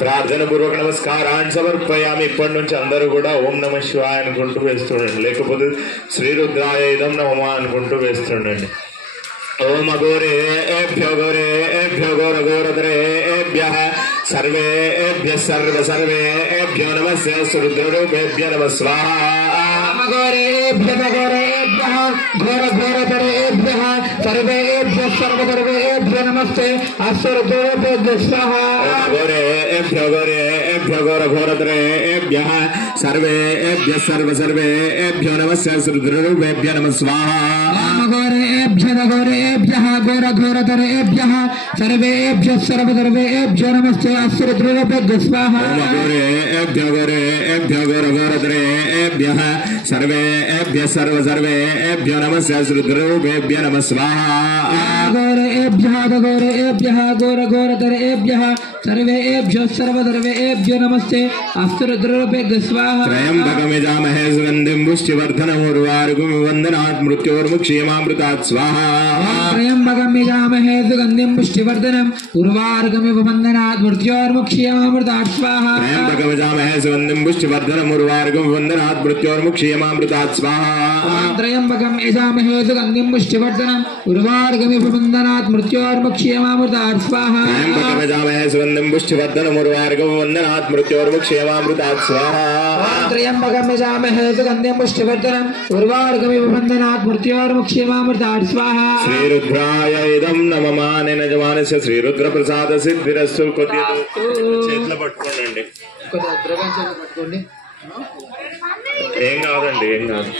ప్రార్థనపూర్వక నమస్కారాన్ని సమర్పయామి ఇప్పటి నుంచి అందరూ కూడా ఓం నమ శివాయ అనుకుంటూ వేస్తుండండి లేకపోతే శ్రీరుద్రాయ ఇదం నమః అనుకుంటూ వేస్తుండండి ఓం అఘోరేభ్యో ఘోరేభ్యో ఘోర ఘోరధరేభ్యః సర్వేభ్యః సర్వేభ్యో నమస్తే రుద్రరూపేభ్యో నమః స్వాహా घोरेभ्यः घोर घोरधरेभ्यः सर्वेभ्यः सर्वधर्मेभ्यो नमस्ते अस्वरूपेभ्यः स्वाहा घोरेभ्यो घोर घोरधरेभ्यः सर्वेभ्यः सर्वेभ्यो नमस्ते रुद्ररूपेभ्यो नमः स्वाहा घोरेभ्यः घोर घोरधरेभ्यः सर्वेभ्यः सर्वधर्मेभ्यो नमस्ते अस्वरूपेभ्यः स्वाहा घोरेभ्यो घोर घोरधरेभ्यः सर्वेभ्यः सर्वेभ्यो नमस्ते रुद्ररूपेभ्यो नमः स्वाहा घोरेभ्यः घोर घोरधरेभ्यः सर्वेभ्यः सर्वधर्मेभ्यो नमस्ते अस्तु रुद्ररूपेभ्यः स्वाहा त्र्यम्बकमिजामहे सुगन्धिं पुष्टिवर्धनम् उर्वारुकं वन्दनात् मृत्योर्मुक्षीयमामृतात् स्वाहा त्र्यम्बकमिजामहे सुगन्धिं पुष्टिवर्धनम् उर्वारुकमिव वन्दनात् मृत्योर्मुक्षीयमामृतात् स्वाहा त्र्यम्बकमिजामहे सुगन्धिं पुष्टिवर्धनम् उर्वारुकं वन्दनात् मृत्योर्मुक्षीयमामृतात् स्वाहा त्र्यम्बकमिजामहे सुगन्धिं पुष्टिवर्धनम् उर्वारुकमिव वन्दनात् मृत्योर्मुक्षीयमामृतात् स्वाहा त्र्यम्बकमिजामहे सुगन्धिं पुष्टिवर्धनम् उर्वारुकं वन्दनात् मृत्योर्मुक्षीयमामृतात् स्वाहा त्र्यम्बकमिजामहे सुगन्धिं पुष्टिवर्धनम् उर्वारुकमिव वन्दनात् मृत्योर्मुक्षीयमामृतात् स्वाहा श्रीरुद्राय इदं नमः अनेन यजमानस्य श्रीरुद्र प्रसाद सिद्धिरस्तु కొద్దిగా చేతులు పట్టుకోండి ఏం కాదండి ఏం కాదు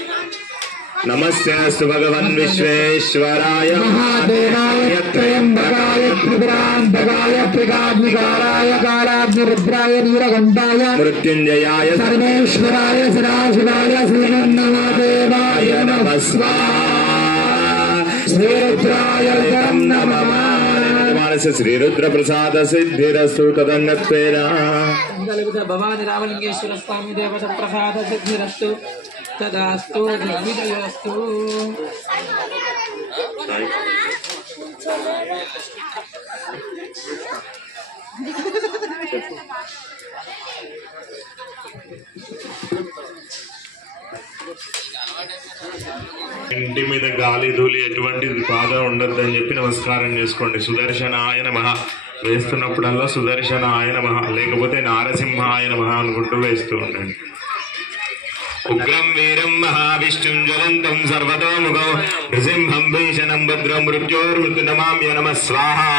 नमस्ते अस्तु भगवन् विश्वेश्वराय महादेवाय त्र्यम्बकाय त्रिपुरान्तकाय त्रिकाग्निकाराय कालाग्निरुद्राय नीलकण्ठाय मृत्युञ्जयाय सर्वेश्वराय सदाशिवाय श्रीमन्नमदेवाय नमः स्वाहा श्रीरुद्राय नमः श्रीरुद्र प्रसाद सिद्धिरस्तु तदंगत्वेन भवानी रामलिंगेश्वर स्वामी देवता प्रसाद सिद्धिरस्तु तदास्तु दिग्विजयोस्तु ఇంటి మీద గాలి ధూళి ఎటువంటి బాధ ఉండద్దని చెప్పి నమస్కారం చేసుకోండి సుదర్శనాయ నమః వేస్తున్నప్పుడల్లా సుదర్శనాయ నమః లేకపోతే నారసింహాయ నమః అనుకుంటూ వేస్తూ ఉండండి ఉగ్రం వీరం మహావిష్ణుం జ్వలంతం సర్వతోముఖం నృసింహం భీషణం భద్రం మృత్యోర్మృత్యునమామ్య నమః స్వాహా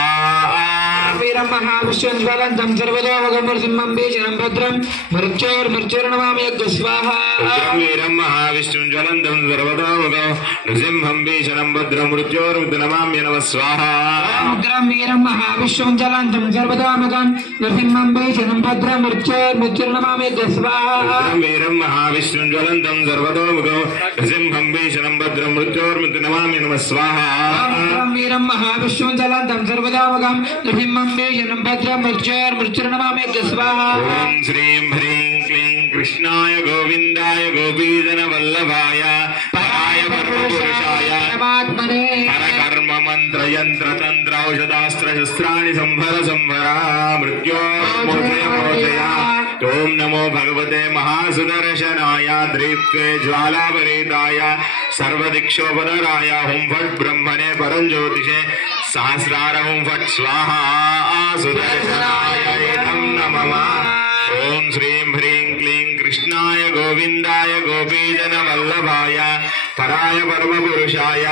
వీరం మహావిష్ణుం జ్వలంతం సర్వతోముఖం నృసింహం భీషణం భద్రం మృత్యోర్మృత్యుర్నమామ్య స్వాహా ఉగ్రం వీరం మహావిష్ణుం జ్వలంతం సర్వతోముఖం నృసింహం భీషణం భద్రం మృత్యోర్మృత్యునమామ్య నమః స్వాహా ఉగ్రం వీరం మహావిష్ణుం జ్వలంతం సర్వతోముఖం నృసింహం భీషణం భద్రం మృత్యోర్మృత్యుర్నమామ్య స్వాహా ఉగ్రం వీరం మహావిష్ణుం ज्वलन्तं सर्वतोमुखं नृसिंहं भीषणं भद्रं मृत्योर्मृत्युनमाम्य नमः स्वाहा उग्रं वीरं महाविष्णुं ज्वलन्तं सर्वतोमुखं नृसिंहं भीषणं भद्रं मृत्योर्मृत्युर्नमाम्य स्वाहा ॐ श्रीं ह्रीं क्लीं कृष्णाय गोविंदाय गोपीजन वल्लभाय पराय परमपुरुषाय परकर्म मंत्र यंत्र तंत्र औषधास्त्र शस्त्राणि संभर संभरा मृत्योर्मोचय मोचया। ओम नमो भगवते महासुदर्शनाय दीप्ते ज्वालापरीताय सर्वदिक्षोपधराय हुं फट् ब्रह्मणे परं ज्योतिषे सहस्रार हुं फट् स्वाहा सुदर्शनाय इदं नमः। ओम श्रीं ह्रीं क्लीं कृष्णाय गोविंदाय गोपीजन वल्लभाय पराय परमपुरुषाय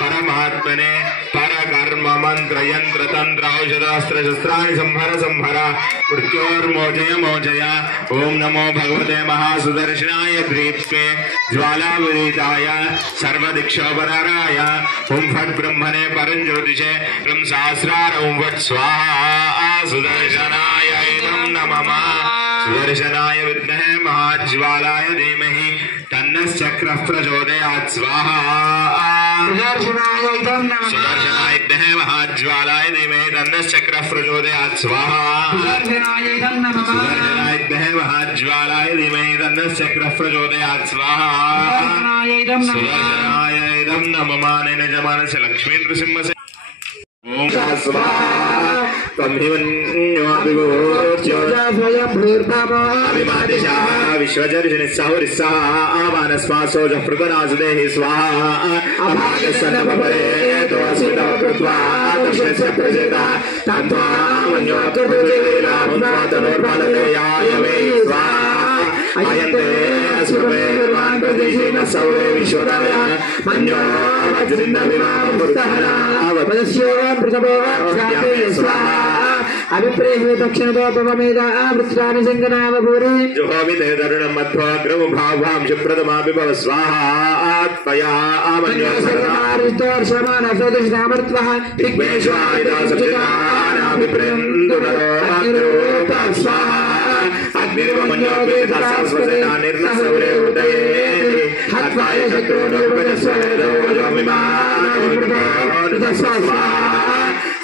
परमात्मने परकर्म मंत्र यंत्र तंत्र औषधास्त्र शस्त्राणि संहर संहर मृत्योर्मोचय मोचया। ओम नमो भगवते महासुदर्शनाय दीप्ते ज्वालापरीताय सर्वदिक्षोपधराय हुं फट् ब्रह्मणे परं ज्योतिषे ह्रीं सहस्रार हुं फट् स्वाहा सुदर्शनाय इदं नमः। सुदर्शनाय विद्महे महाज्वालाय धीमहि तन्नः चक्रः प्रचोदयात् स्वाहा। सुदर्शनाय विद्महे महाज्वालाय धीमहि तन्नः चक्रः प्रचोदयात् स्वाहा। सुदर्शनाय विद्महे महाज्वालाय धीमहि तन्नः चक्रः प्रचोदयात् स्वाहा। सुदर्शनाय इदं नमः। मानेन जमानस्य लक्ष्मी नृसिंह ओम स्वाहा विश्वजर्षनिस्साहुरिस्साह आवानस्वासो जप्रतनासुदेहि स्वाहा अभागसनपरे तोऽस्मितो कृत्वा दर्शस्य प्रजेता तन्त्वा मन्योत्तरदेवीरामन्वातनोर्बालदेयाय मे स्वाहा अयन्ते अस्मभे निर्वान् प्रदेशेन सौरे विश्वदाय मन्यो वज्रिन्दविमामुस्तहना अवपदस्यो पृथभो ख्याते स्वाहा अभिप्रेहे दक्षिणतोपमेदा वृत्राणि सङ्गनावभूरि जुहोमिते तरुणं मध्वाग्रमुभावांशप्रथमा विभव स्वाहा त्वया आमन्यो सर्वारिष्टोर्षमानसोदृष्टामर्त्वः दिग्मेश्वारिदासचिदानाभिप्रेन्दुनरो स्वाहा अग्निर्वमन्योर्वेदासास्वसेना निर्नसौरे उदये हत्वाय शत्रूनुपदस्वरेदोजमिमानः स्वाहा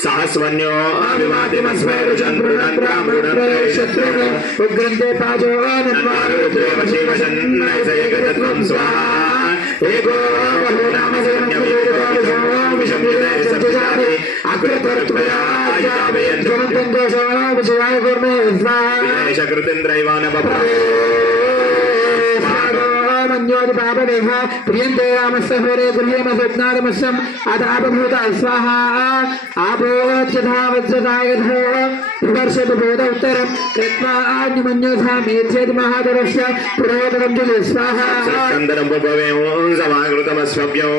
सहस्वन्यो अभिवादिमस्मैरुचन्द्रुणन्द्रामृणन्द्रे शत्रुः उग्रन्ते पाजो नन्वारुद्रेव शिवशन्नैसैकतत्वं स्वाहा एको बहो नाम सैन्यवीरकोलशो विशम्यते सत्यजाति अकृतत्वया जामयन्त्रमन्तं दोषो विजयाय कुर्मे स्वाहा विशकृतिन्द्रैवानवप्रा मन्योदिपापदेह प्रियन्ते रामस्य होरे गृह्यमसज्ञातमस्यम् अथापभूत स्वाहा आपोच्यथा वज्रदायधो विवर्षतु उत्तरं कृत्वा आज्ञमन्योथा मेध्येति महादेवस्य पुरोदरं जुले स्वाहा स्कन्दनं पुपवें समाकृतमस्वभ्यो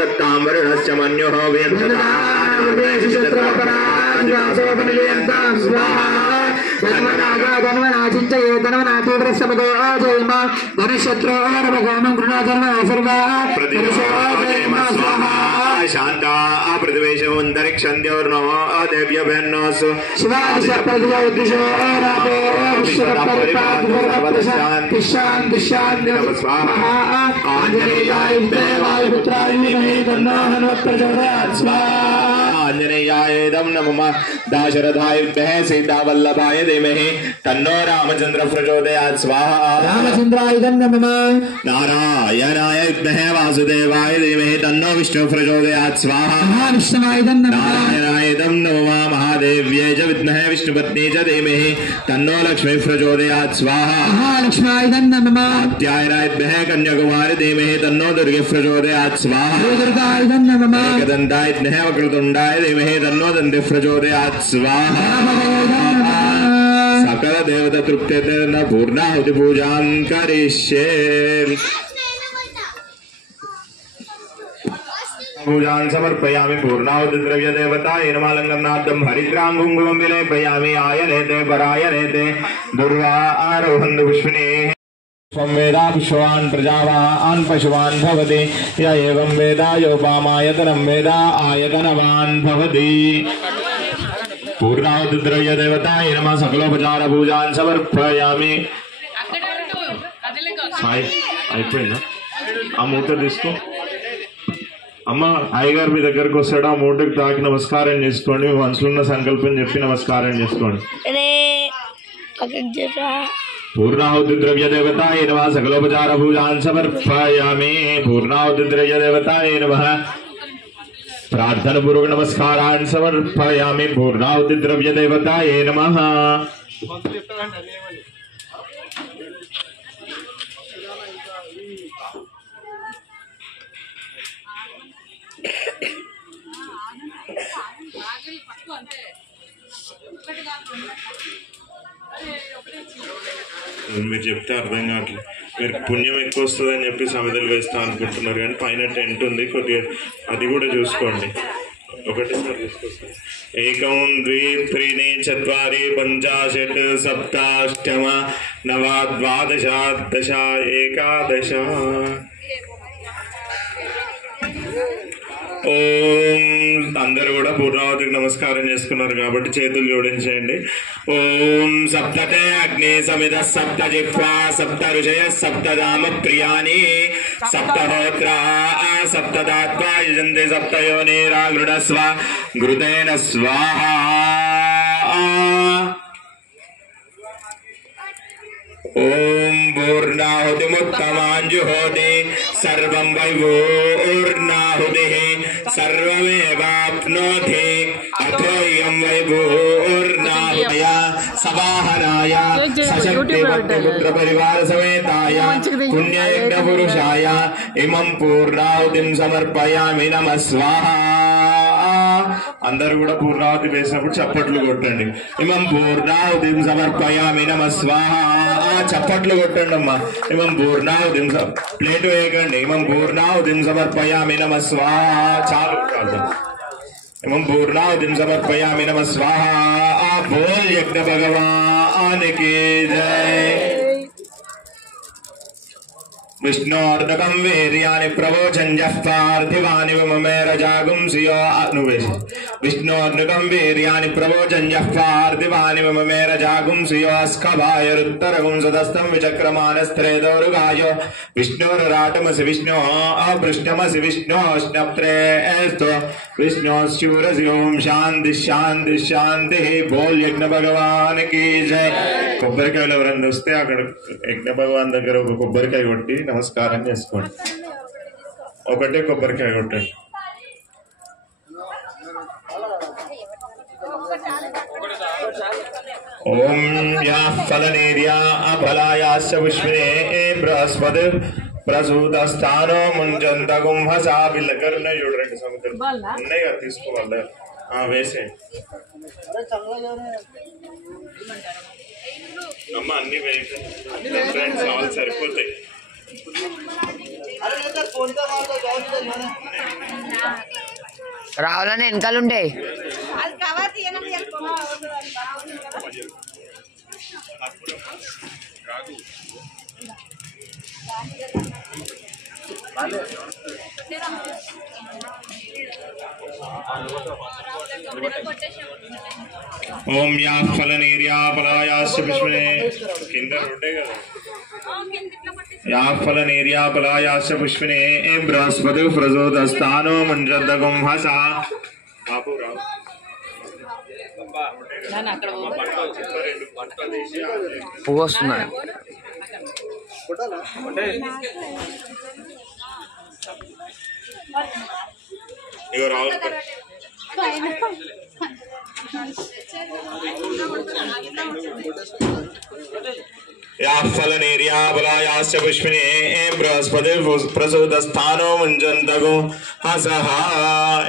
दत्तां वरुणश्च मन्योः वेदनाशत्रपराजोपनिलयन्तां स्वाहा धन्वनाचिन्तये धन्वनातीव्रसमदो जयमा धनुशत्रोरवगामं गृणाधर्म सर्वा स्वाहा शान्ता पृथ्वीशोऽन्तरिक्षन्त्योर्नमो देव्यभ्यन्नोऽसु शिवादिशप्रतिजोद्दिशो रापो स्वाहा आञ्जनेयाय देवाय विद्महे तन्नो हनुमत्प्रचोदयात् स्वाहा आञ्जनेयाय नमः दाशरथाय विद्महे सीतावल्लभाय धीमहि तन्नो रामचन्द्र प्रचोदयात् स्वाहा रामचन्द्राय नमः नारायणाय विद्महे वासुदेवाय धीमहि तन्नो विष्णु प्रचोदयात् स्वाहा महाविष्णवाय नमः नारायणाय नमः महादेव्यै च विद्महे विष्णुपत्नी च धीमहि तन्नो लक्ष्मी प्रचोदयात् स्वाहा महालक्ष्म्याय नमः कात्यायनाय विद्महे कन्याकुमारी धीमहि तन्नो दुर्गे प्रचोदयात् स्वाहा दुर्गाय नमः एकदन्ताय विद्महे वक्रतुण्डाय धीमहि तन्नो दन्ति प्रचोदयात् स्वाहा सकल देवता तृप्तेन पूर्णाहुति पूजां करिष्ये पूजां समर्पयामि पूर्णाहुति द्रव्य देवताय नमः लंगनाथं हरिद्रां कुङ्कुमं विलेपयामि आयनेते परायनेते दुर्वा आरोहन्तु पुष्पिणीः वेदा विश्वान् प्रजावान् पशुवान् भवति य एवं वेदा योपामायतनं वेदा आयतनवान् भवति पूर्णाहुति द्रव्य देवताय नमः सकलोपचार पूजां समर्पयामि అయిపోయిందా ఆ మూట తీసుకో అమ్మ అయ్యగారు మీ దగ్గరకు వస్తాడు ఆ మూటకు తాకి నమస్కారం చేసుకోండి మీ మనసులో ఉన్న సంకల్పం చెప్పి నమస్కారం చేసుకోండి पूर्णाहुति द्रव्य देवताय नमः सकलोपचार पूजान् समर्पयामि पूर्णाहुति द्रव्य देवताय नमः प्रार्थना पूर्वक नमस्कारान् समर्पयामि पूर्णाहुति द्रव्य देवताय नमः మీరు చెప్తే అర్థం కావట్లేదు మీరు పుణ్యం ఎక్కువ వస్తుందని చెప్పి సమిధలు వేస్తా అనుకుంటున్నారు కానీ పైన టెంట్ ఉంది కొద్దిగా అది కూడా చూసుకోండి ఒకటేసారి తీసుకొస్తాను ఏకం ద్వి త్రీణి చత్వారి పంచాశత్ సప్తాష్టమ నవ ద్వాదశ దశ ఏకాదశ ఓం అందరూ కూడా పూర్ణావతికి నమస్కారం చేసుకున్నారు కాబట్టి చేతులు జోడించేయండి ఓం సప్తతే అగ్ని సమిద సప్త జిహ్వా సప్త ఋషయ సప్తధామ ప్రియాని సప్తహోత్రా సప్తదాత్వా యుజంతి సప్తయోనిరాగృఢస్వ ఘృతేన స్వాహా ఓం పూర్ణాహుతిముత్తమాంజుహోతి సర్వం వైభూర్ణాహుతిః సర్వమేవాప్నోతి అథోయం వైభూర్ణాహుతయ సవాహనాయ సశక్తి భక్తిపుత్ర పరివార సమేతాయ పుణ్యయజ్ఞ పురుషాయ ఇమం పూర్ణాహుతిం సమర్పయామి నమః స్వాహా అందరూ కూడా పూర్ణాహుతి వేసినప్పుడు చప్పట్లు కొట్టండి ఇమం పూర్ణాహుతిం సమర్పయామి నమః స్వాహా చప్పట్లు కొట్టండి అమ్మా ఇమం పూర్ణాహుతిం ప్లేట్ వేయకండి ఇమం పూర్ణాహుతిం సమర్పయామి నమః స్వాహా చాలు ప్రార్థన ఇమం పూర్ణాహుతిం సమర్పయామి నమః స్వాహా బోల్ యజ్ఞ భగవానికి జై విష్ణోర్దకం వీర్యాని ప్రవోచంజః పార్థివాని మమే రజాగుంసియో అనువేశ విష్ణోర్దకం వీర్యాని ప్రవోచంజః పార్థివాని మమే రజాగుంసియో స్కభాయరుత్తరగుం సదస్తం విచక్రమానస్త్రేదోరుగాయో విష్ణోరాటమసి విష్ణో అపృష్టమసి విష్ణోష్ణప్త్రేస్తో విష్ణోశూరసి ఓం శాంతి శాంతి శాంతి బోల్ యజ్ఞ భగవానికి జై కొబ్బరికాయలు ఎవరైనా వస్తే అక్కడ యజ్ఞ భగవాన్ దగ్గర ఒక కొబ్బరికాయ కొట్టి నమస్కారం చేసుకోండి ఒకటే కొబ్బరికాయ కొట్టండి ఓం యా ఫలనేర్యా ఫలాయాస్య పుష్పినే బృహస్పతి ప్రసూతస్థానో ముంజంతగుం హసా బిల్లకరుణ చూడండి సముద్రం ఉన్నాయి కదా తీసుకోవాలి వేసే అమ్మ అన్ని ఫ్రెండ్స్ ఆల్ సరిపోతాయి రావాలని వెనకాలండే ఓం యా ఫలనేర్యా ఫలాయాస్య పుష్పినే కింద ఉండే కదా యా ఫలనేర్యా ఫలాయాస్య పుష్పినే బృహస్పతి ప్రసూతస్థానో ముంజంతగుం హసా బాబు రావు పువ్వు వస్తున్నాయి ఇగో రావు या फलनेर्या बलायास्य पुष्पिने बृहस्पति प्रसूतस्थानो मुञ्जन्तगो हसः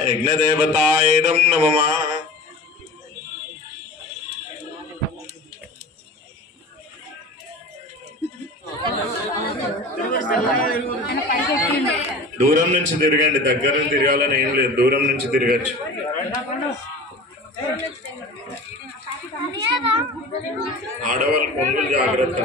यज्ञदेवतायेदं नमः దూరం నుంచి తిరగండి దగ్గర నుంచి తిరగాలని ఏం లేదు దూరం నుంచి తిరగచ్చు ఆడవాళ్ళు కొంగులు జాగ్రత్త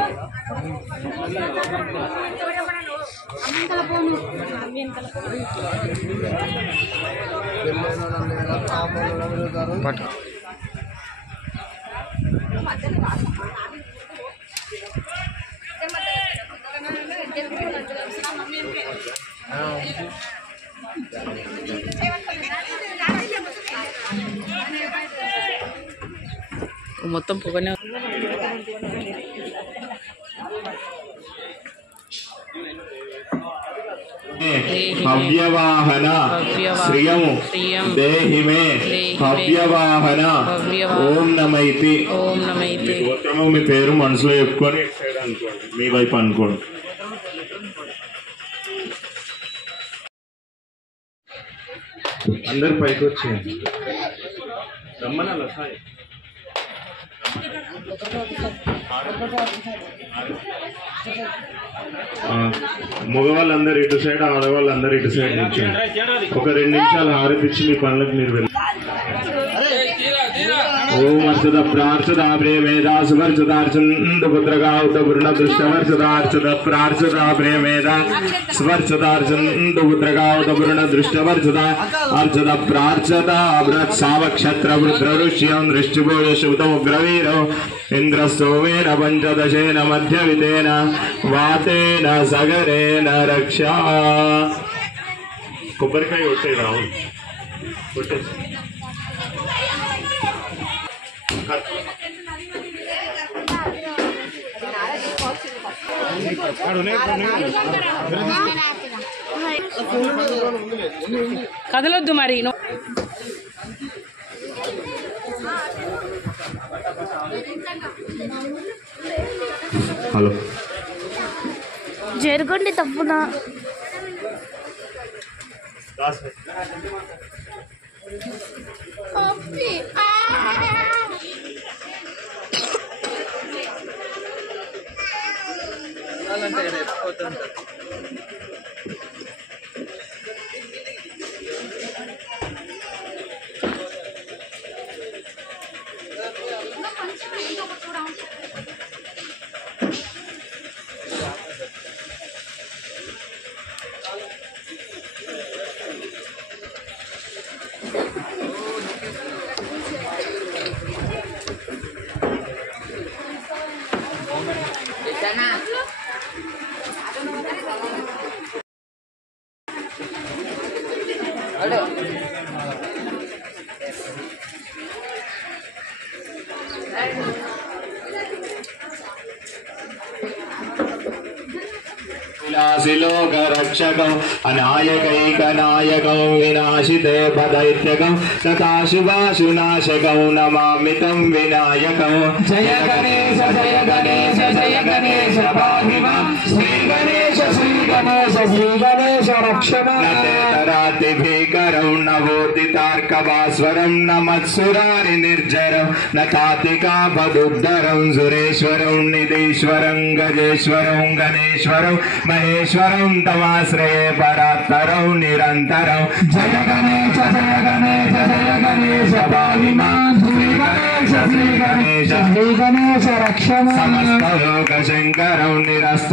మొత్తం పొగనే భవ్యవాహన శ్రియం దేహి మే భవ్యవాహన ఓం నమైతి. మీ గోత్రము మీ పేరు మనసులో చెప్పుకొని అనుకోండి, మీ వైపు అనుకోండి. అందరు పైకి వచ్చేయండి. రమ్మనాల సాయి. మగవాళ్ళందరూ ఇటు సైడ్, ఆడవాళ్ళందరూ ఇటు సైడ్ నిల్చోండి. ఒక 2 నిమిషాలు హారతిచ్చి మీ పనులకు మీరు వెళ్ళి. ఓం అర్చద ప్రార్చద ప్రేమేదా సువర్చదార్చందు పుత్రగావుత పూర్ణ దృష్టవర్చదార్చద ప్రార్చద ప్రేమేదా సువర్చదార్చందు పుత్రగావుత పూర్ణ దృష్టవర్చద అర్చద ప్రార్చద అభ్రత్ సావక్షత్ర వృద్రఋష్యం దృష్టిభోజశుతముగ్రవీరో ఇంద్రస్తోమేన పంచదశేన మధ్యవితేన వాతేన సగరేణ రక్షా. కొబ్బరికాయ కొట్టే రావు కొట్టేసి కదలొద్దు మరి. హలో జరగండి తప్పున. लोकरक्षकं अनायकैकनायकं विनाशिते पदैत्यकं तथा शुभाशुनाशकं नमामि तं विनायकं. जय गणेश जय गणेश जय गणेश पाहि मां. श्री गणेश रक्ष मां. नराति भीकरं नवोदितार्कभास्वरं नमत्सुरारि निर्जरं नतातिकापदुद्धरं सुरेश्वरं निधीश्वरं गजेश्वरं गणेश्वरं महेश्वरं तमाश्रये परात्तरं निरन्तरं. जय गणेश जय गणेश पाहि मां. श्री गणेश रक्ष मां. समस्तलोकशङ्करं निरस्त.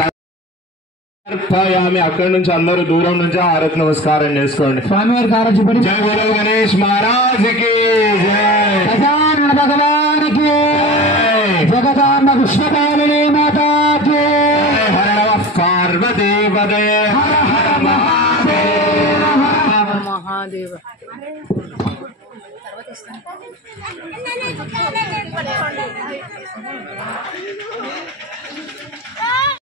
అక్కడి నుంచి అందరూ దూరం నుంచి హారతి నమస్కారం చేసుకోండి. స్వామివారి కారజపడి. జై బోలో గణేష్ మహారాజ్ కి జై. గజానన భగవాన్ కి జగదాంబ కృష్ణకాళిని మాతా కి. హర నమః పార్వతీ పదే. హర హర మహాదేవ. మహాదేవ.